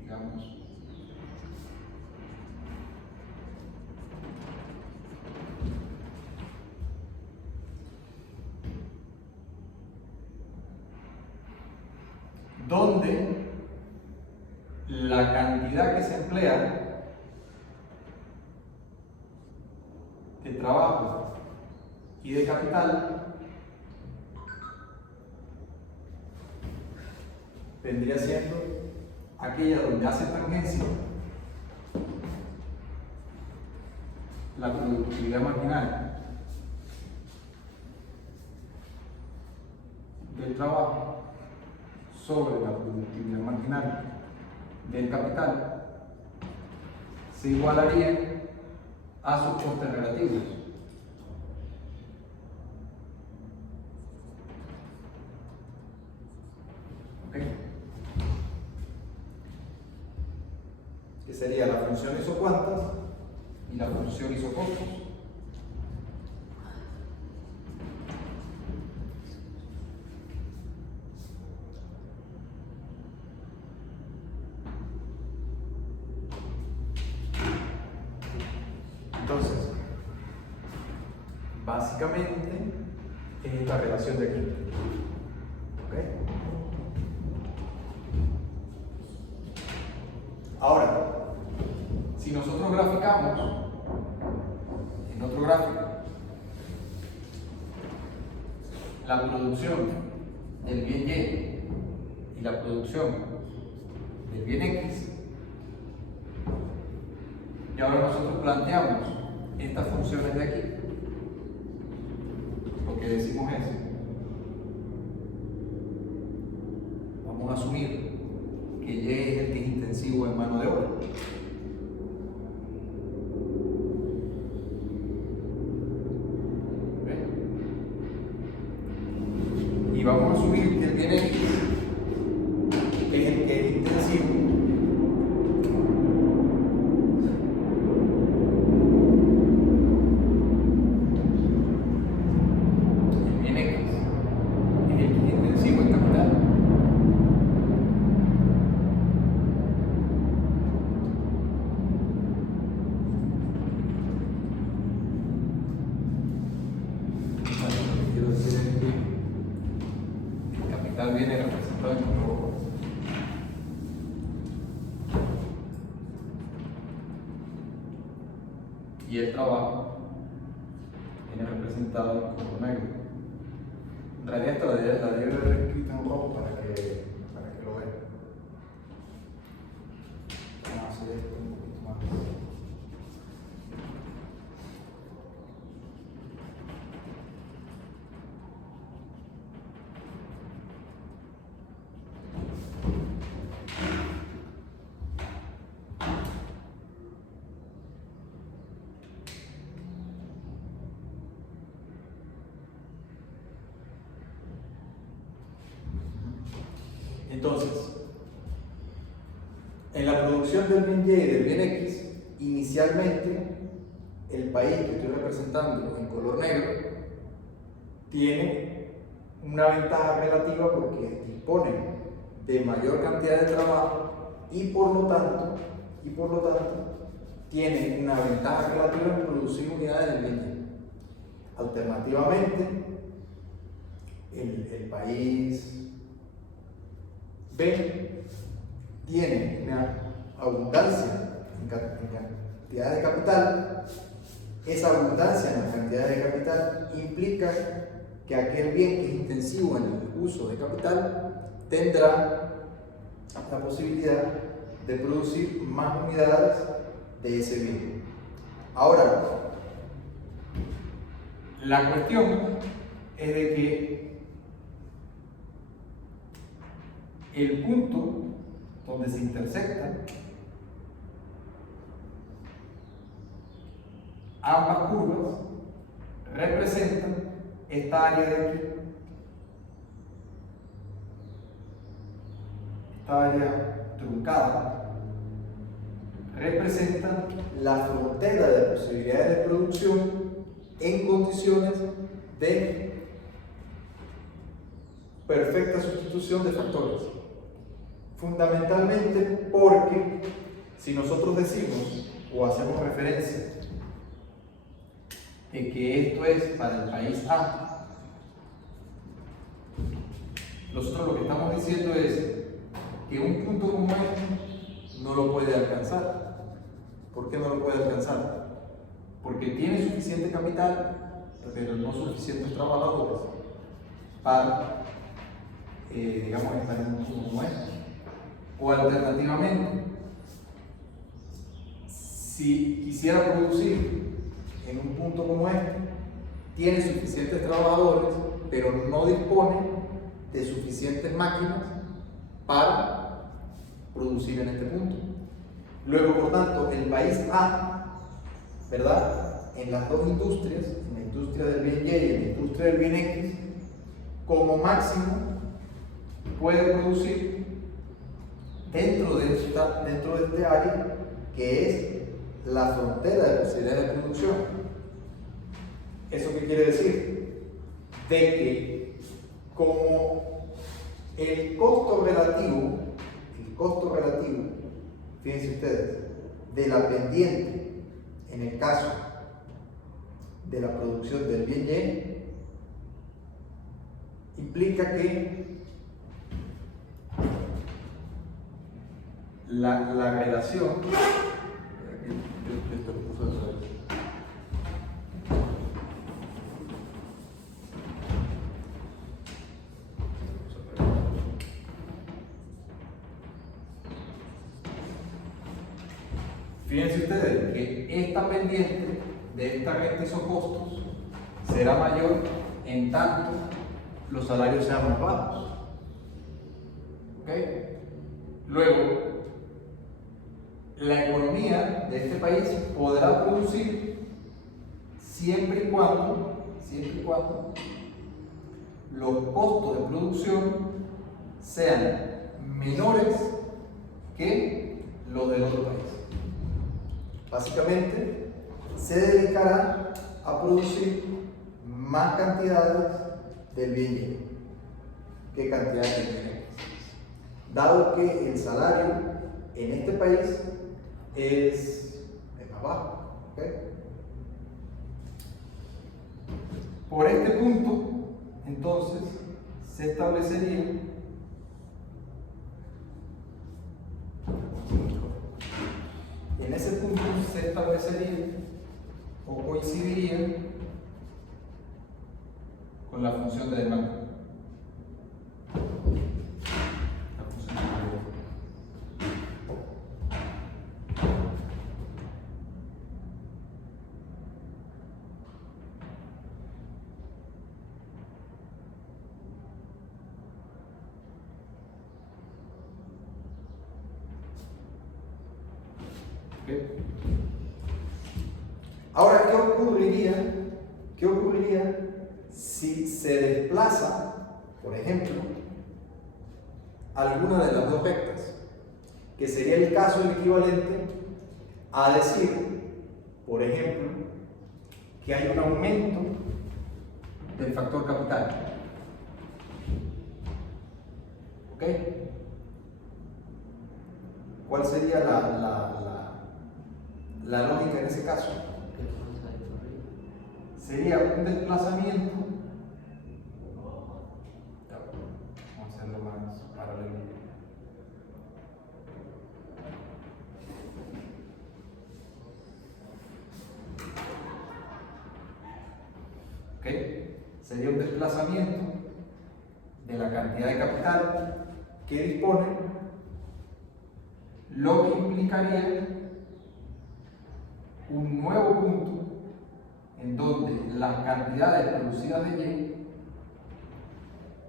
digamos donde la cantidad que se emplea de trabajo y de capital vendría siendo aquella donde hace tangencia la productividad marginal del trabajo sobre la productividad marginal del capital, se igualaría a sus costes relativos. Que sería la función isocuantas y la función isocostos. Entonces, básicamente es esta relación de aquí. ¿Ok? Ahora, si nosotros graficamos en otro gráfico la producción del bien Y y la producción del bien X, y ahora nosotros planteamos estas funciones de aquí, lo que decimos es, vamos a asumir que Y es el que es intensivo en mano de obra. intensivo. El bien X es el que es intensivo en capital. Lo que quiero decir es que el capital viene representado en color rojo. Y el trabajo viene representado en color negro. En realidad esto la debe haber escrito en rojo para que lo vean. Vamos a hacer esto un poquito más. Entonces, en la producción del bien Y y del bien X, inicialmente el país que estoy representando en color negro tiene una ventaja relativa porque dispone de mayor cantidad de trabajo y por lo tanto tiene una ventaja relativa en producir unidades del bien Y. Alternativamente, el país B tiene una abundancia en cantidad de capital. Esa abundancia en la cantidad de capital implica que aquel bien que es intensivo en el uso de capital tendrá la posibilidad de producir más unidades de ese bien. Ahora, la cuestión es de que el punto donde se intersectan ambas curvas representan esta área de aquí, esta área truncada, representa la frontera de posibilidades de producción en condiciones de perfecta sustitución de factores. Fundamentalmente porque si nosotros decimos o hacemos referencia de que esto es para el país A, nosotros lo que estamos diciendo es que un punto como este no lo puede alcanzar. ¿Por qué no lo puede alcanzar? Porque tiene suficiente capital, pero no suficientes trabajadores para, digamos, estar en un punto como este. O alternativamente, si quisiera producir en un punto como este, tiene suficientes trabajadores, pero no dispone de suficientes máquinas para producir en este punto. Luego, por tanto, el país A, ¿verdad? En las dos industrias, en la industria del bien Y y en la industria del bien X, como máximo puede producir dentro de este área que es la frontera de posibilidades de producción. ¿Eso qué quiere decir? De que como el costo relativo, fíjense ustedes, de la pendiente en el caso de la producción del bien Y implica que la relación, fíjense ustedes que esta pendiente de esta renta isocostos será mayor en tanto los salarios sean más bajos. ¿Ok? Luego, la economía de este país podrá producir siempre y cuando los costos de producción sean menores que los del otro país. Básicamente, se dedicará a producir más cantidades del bien lleno que cantidades del bien lleno. Dado que el salario en este país es más bajo. ¿Okay? Por este punto, entonces, se establecería en ese punto se establecería o coincidiría con la función de demanda. La función de demanda. Ahora, ¿qué ocurriría si se desplaza, por ejemplo, alguna de las dos rectas? Que sería el caso equivalente a decir, por ejemplo, que hay un aumento del factor capital. ¿Ok? ¿Cuál sería la lógica en ese caso? Sería un desplazamiento. Vamos a hacerlo más paralelo. ¿Ok? Sería un desplazamiento de la cantidad de capital que dispone, lo que implicaría un nuevo punto en donde las cantidades producidas de Y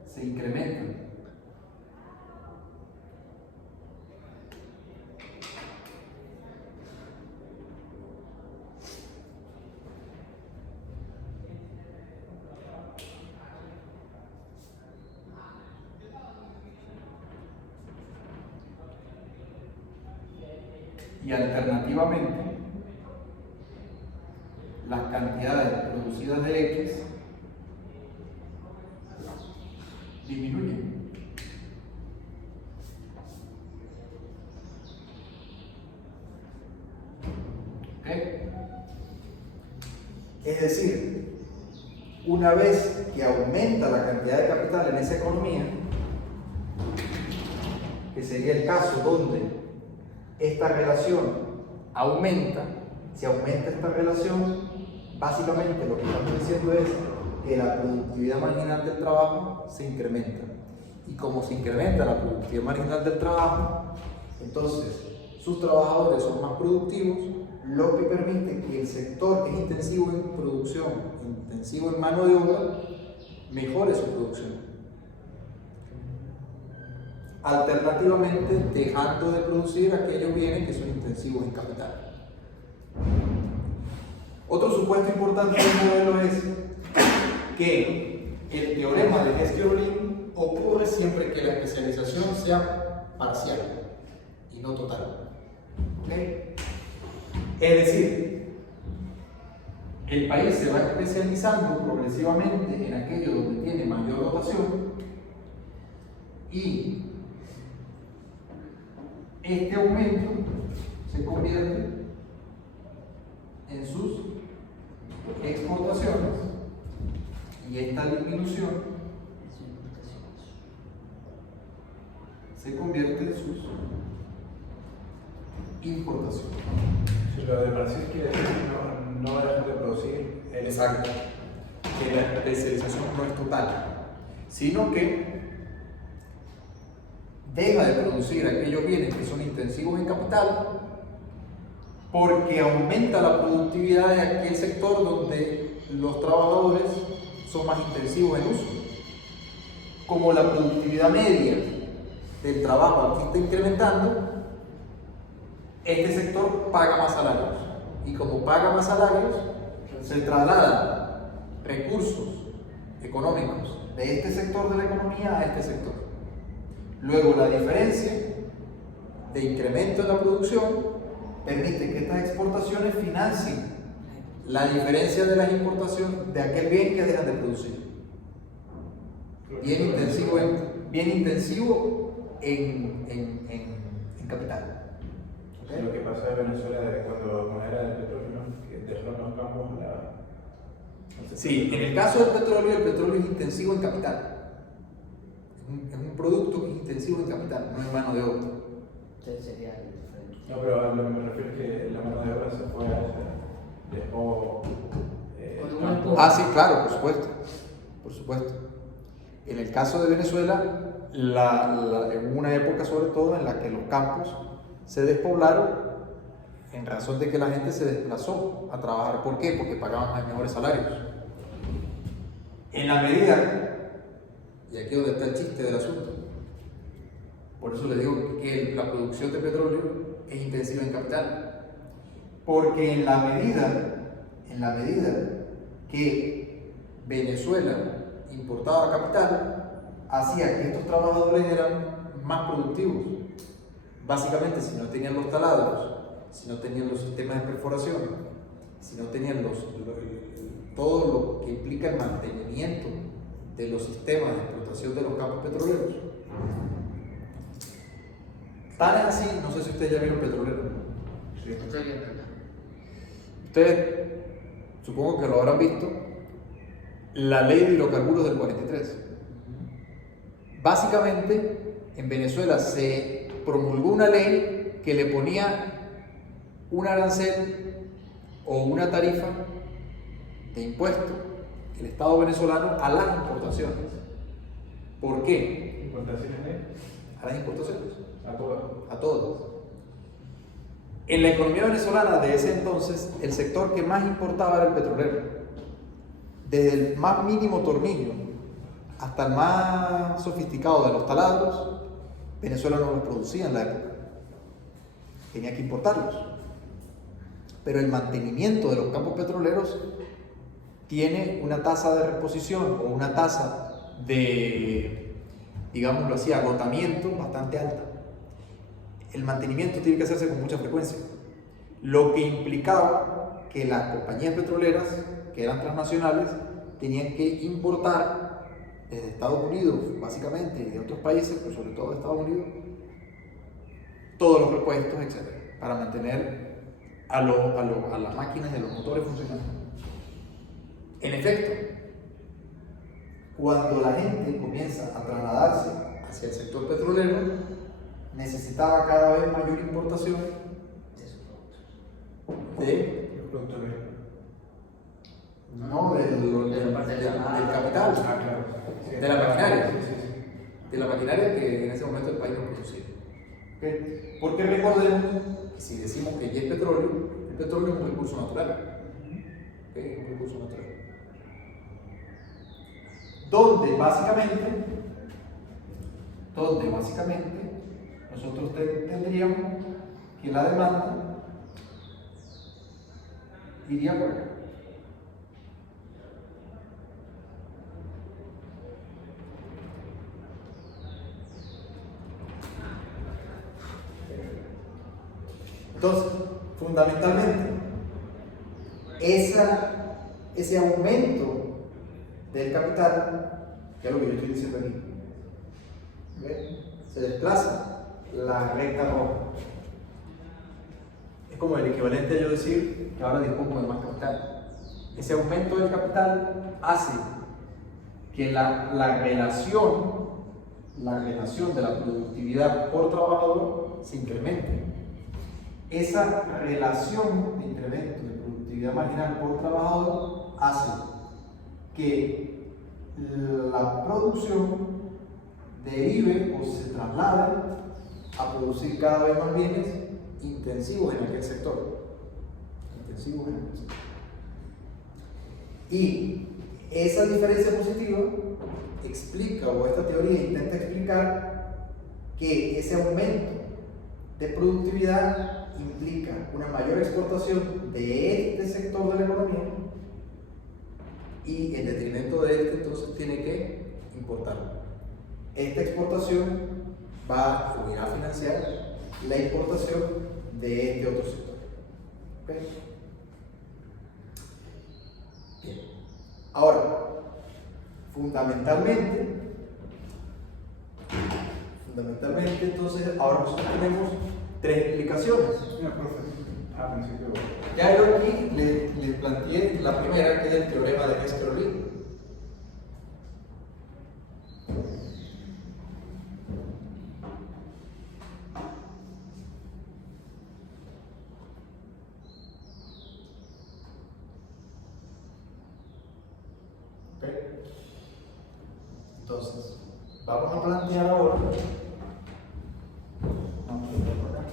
se incrementan. Y alternativamente, las cantidades producidas de X disminuyen. ¿Ok? Es decir, una vez que aumenta la cantidad de capital en esa economía, que sería el caso donde esta relación aumenta, si aumenta esta relación, básicamente lo que estamos diciendo es que la productividad marginal del trabajo se incrementa. Y como se incrementa la productividad marginal del trabajo, entonces sus trabajadores son más productivos, lo que permite que el sector que es intensivo en producción, intensivo en mano de obra, mejore su producción. Alternativamente, dejando de producir aquellos bienes que son intensivos en capital. Otro supuesto importante del modelo es que el teorema de Hess-Querolin ocurre siempre que la especialización sea parcial y no total. ¿Okay? Es decir, el país se va especializando progresivamente en aquello donde tiene mayor dotación y este aumento se convierte en sus exportaciones y esta disminución se convierte en sus importaciones. Si lo de Brasil quiere decir que no dejan de producir. Exacto. Que la especialización no es total, sino que deja de producir aquellos bienes que son intensivos en capital porque aumenta la productividad de aquel sector donde los trabajadores son más intensivos en uso. Como la productividad media del trabajo aquí está incrementando, este sector paga más salarios. Y como paga más salarios, se trasladan recursos económicos de este sector de la economía a este sector. Luego la diferencia de incremento en la producción permite que estas exportaciones financien la diferencia de las importaciones de aquel bien que dejan de producir. Bien intensivo en capital. ¿Okay? Lo que pasa en Venezuela de cuando era del petróleo, ¿no? Que dejaron los campos Sí, en el caso del petróleo, el petróleo es intensivo en capital. Es un producto que es intensivo en capital, no en mano de obra. Entonces sería diferente. No, pero a lo que me refiero es que la mano de obra se fue a dejó Sí, claro, por supuesto. Por supuesto. En el caso de Venezuela, en una época sobre todo en la que los campos se despoblaron en razón de que la gente se desplazó a trabajar. ¿Por qué? Porque pagaban mejores salarios. En la medida, y aquí es donde está el chiste del asunto, por eso les digo que la producción de petróleo es intensiva en capital, porque en la medida que Venezuela importaba capital, hacía que estos trabajadores eran más productivos. Básicamente, si no tenían los taladros, si no tenían los sistemas de perforación, si no tenían todo lo que implica el mantenimiento de los sistemas de explotación de los campos petroleros. Tan es así, no sé si ustedes ya vieron petrolero. Sí. Estoy viendo ya. Ustedes, supongo que lo habrán visto, la ley de hidrocarburos del 43. Básicamente, en Venezuela se promulgó una ley que le ponía un arancel o una tarifa de impuesto el Estado venezolano a las importaciones. ¿Por qué? ¿Importaciones de? A las importaciones. A todas. A todas. En la economía venezolana de ese entonces, el sector que más importaba era el petrolero. Desde el más mínimo tornillo hasta el más sofisticado de los taladros, Venezuela no los producía en la época. Tenía que importarlos. Pero el mantenimiento de los campos petroleros tiene una tasa de reposición o una tasa de, digámoslo así, agotamiento bastante alta. El mantenimiento tiene que hacerse con mucha frecuencia, lo que implicaba que las compañías petroleras, que eran transnacionales, tenían que importar desde Estados Unidos, básicamente, y de otros países, pero sobre todo de Estados Unidos, todos los repuestos, etc., para mantener a las máquinas y a los motores funcionando. En efecto, cuando la gente comienza a trasladarse hacia el sector petrolero, necesitaba cada vez mayor importación de Los productores. no, del capital, Claro. Sí. de la maquinaria, Sí. de la maquinaria que en ese momento el país no producía. ¿Okay? Porque recordemos que si decimos que ya es petróleo, el petróleo es un recurso natural. ¿Okay? Es un recurso natural. Donde básicamente nosotros tendríamos que la demanda iría por acá. Entonces, fundamentalmente, ese aumento del capital, que es lo que yo estoy diciendo aquí, ¿ve? Se desplaza la recta roja. Es como el equivalente a yo decir que ahora dispongo de más capital. Ese aumento del capital hace que la relación de la productividad por trabajador se incremente. Esa relación de incremento de productividad marginal por trabajador hace que la producción derive o se traslade a producir cada vez más bienes intensivos en aquel sector. Y esa diferencia positiva explica, o esta teoría intenta explicar, que ese aumento de productividad implica una mayor exportación de este sector de la economía y en detrimento de este entonces tiene que importar. Esta exportación va a financiar la importación de este otro sector. ¿Ok? Bien. Ahora, fundamentalmente, entonces, ahora nosotros tenemos tres explicaciones. Mira, profe. Pensé que... Ya yo aquí les planteé la primera, que es el teorema de Hess-Kerolin. ¿Ok? Entonces, vamos a plantear ahora. Vamos a poner por acá.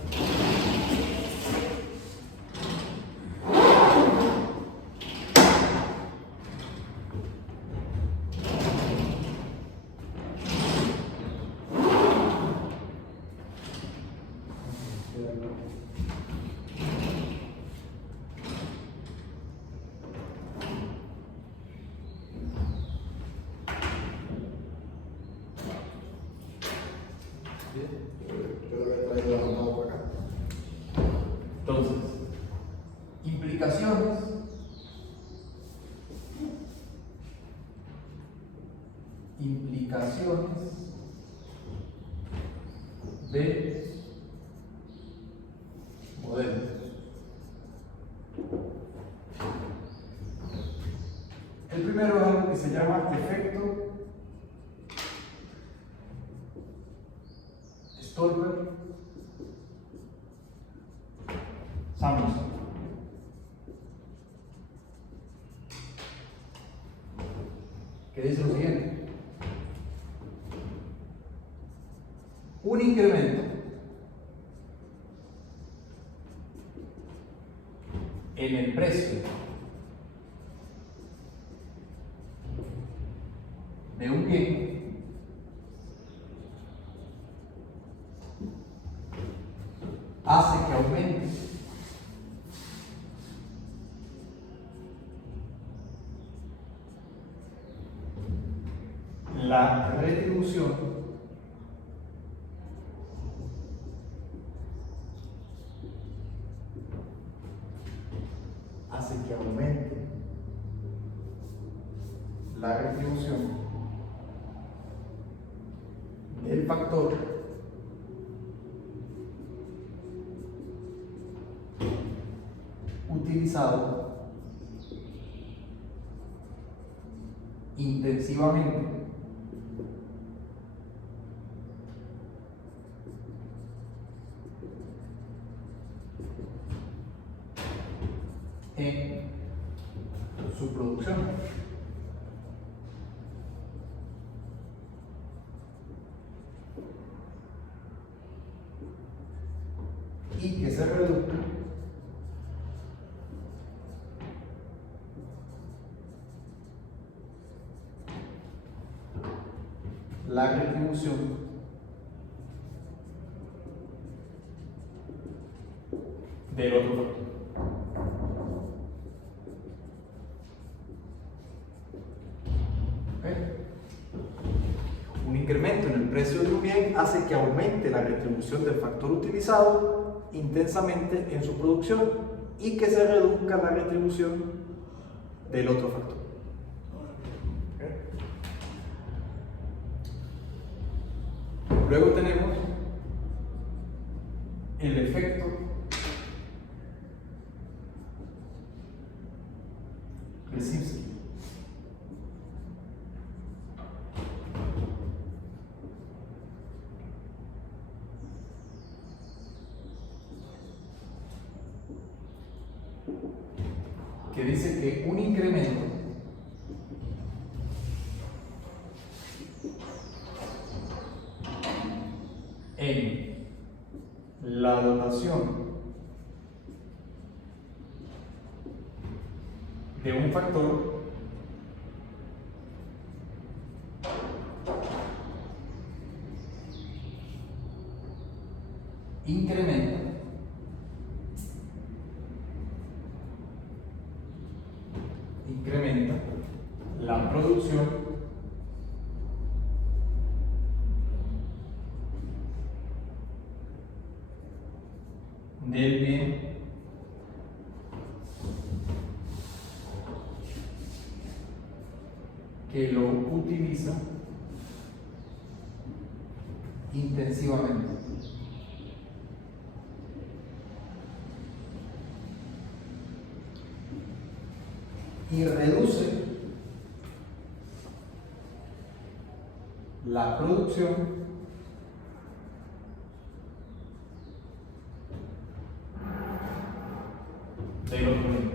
Yo lo había traído anotado por acá. Entonces, implicaciones de modelos. El primero es algo que se llama efecto Stolper-Samuelson. Que dice lo siguiente: un incremento en el precio de un bien hace que aumente la retribución del factor utilizado intensivamente en su producción. Y que se reduzca la retribución del otro factor. Un incremento en el precio de un bien hace que aumente la retribución del factor utilizado intensamente en su producción y que se reduzca la retribución del otro factor. Luego tenemos el efecto Krzyzewski. Que dice que un incremento en la dotación de un factor incrementa la producción del bien que lo utiliza intensivamente. Y reduce la producción del otro bien.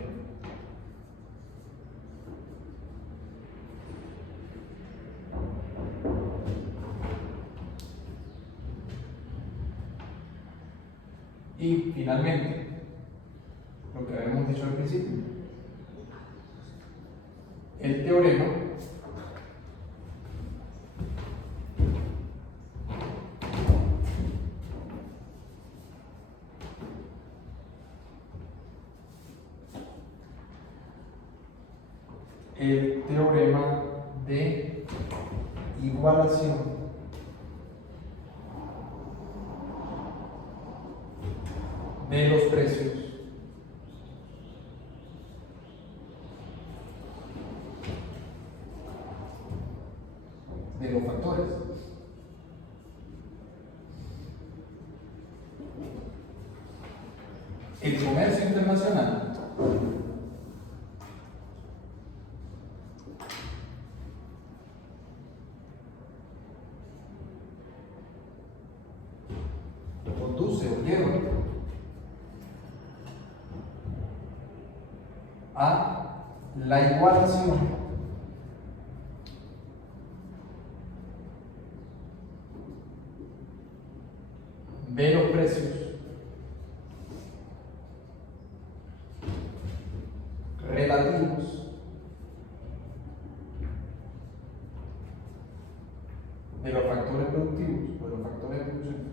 y finalmente, lo que habíamos dicho al principio, el teorema de igualación de los precios de los factores. El comercio internacional conduce o lleva a la igualación de los precios relativos de los factores productivos o de los factores de producción.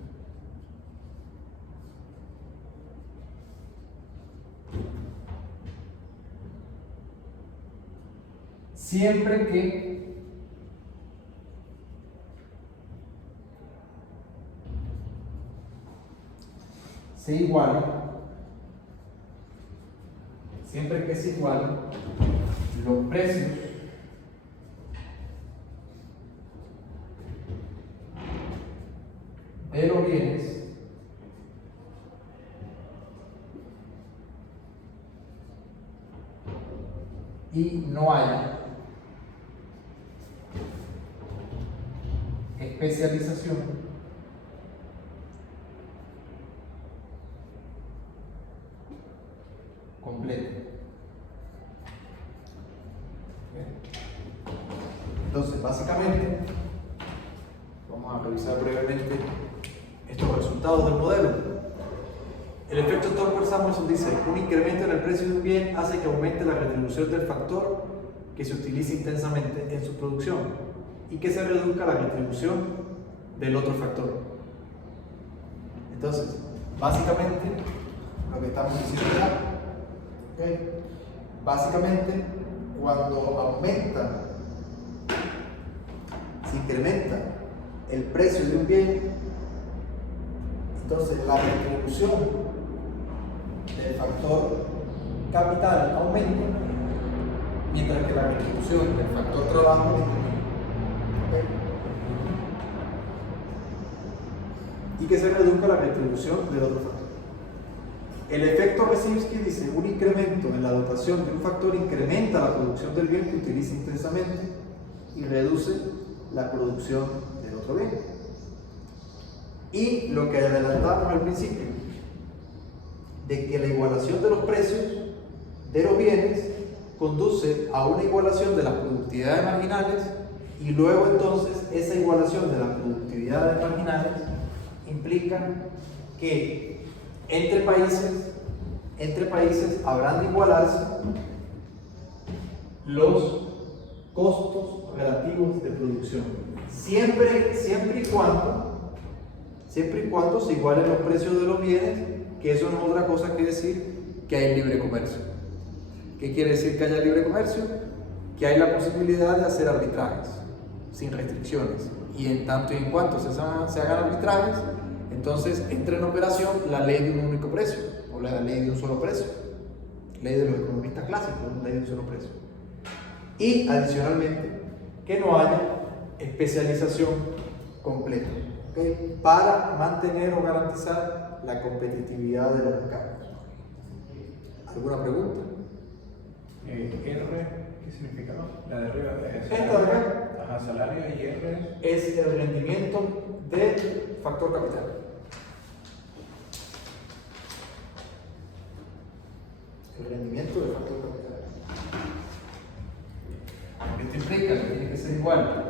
Siempre que se igualen, los precios de los bienes y no haya especialización completa. Entonces, básicamente, vamos a revisar brevemente estos resultados del modelo. El efecto Torper-Samuelson dice: un incremento en el precio de un bien hace que aumente la retribución del factor que se utiliza intensamente en su producción y que se reduzca la retribución del otro factor. Entonces, básicamente, lo que estamos diciendo acá, ¿okay? Básicamente, cuando aumenta, se incrementa el precio de un bien, entonces la retribución del factor capital aumenta, mientras que la retribución del factor trabajo disminuye. Y que se reduzca la retribución del otro factor. El efecto Resinsky dice: un incremento en la dotación de un factor incrementa la producción del bien que utiliza intensamente y reduce la producción del otro bien. Y lo que adelantamos al principio, de que la igualación de los precios de los bienes conduce a una igualación de las productividades marginales, y luego entonces esa igualación de las productividades marginales implica que entre países habrán de igualarse los costos relativos de producción, siempre y cuando se igualen los precios de los bienes, que eso no es otra cosa que decir que hay libre comercio. ¿Qué quiere decir que haya libre comercio? Que hay la posibilidad de hacer arbitrajes sin restricciones, y en tanto y en cuanto se hagan arbitrajes, entonces entra en operación la ley de un único precio, o la ley de un solo precio, ley de los economistas clásicos, ley de un solo precio. Y adicionalmente, que no haya especialización completa, ¿okay? Para mantener o garantizar la competitividad de los mercados. ¿Alguna pregunta? R, ¿qué significa? La de arriba es Esta de acá. Ajá, salario y R. Es el rendimiento del factor capital. El rendimiento del factor capital. Esto implica que tiene que ser igual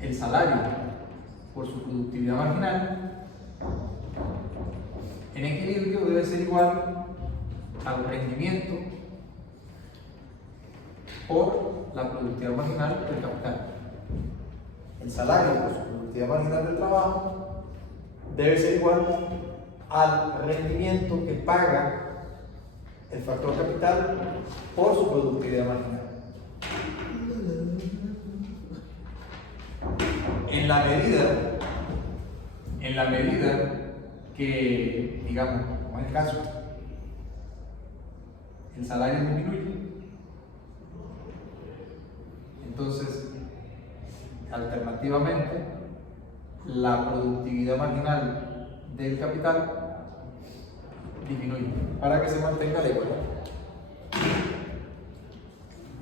el salario por su productividad marginal. En equilibrio debe ser igual al rendimiento por la productividad marginal del capital. El salario por su productividad marginal del trabajo debe ser igual al rendimiento que paga el factor capital por su productividad marginal. En la medida que, digamos, como es el caso, el salario disminuye, entonces, alternativamente, la productividad marginal del capital disminuye para que se mantenga la igualdad.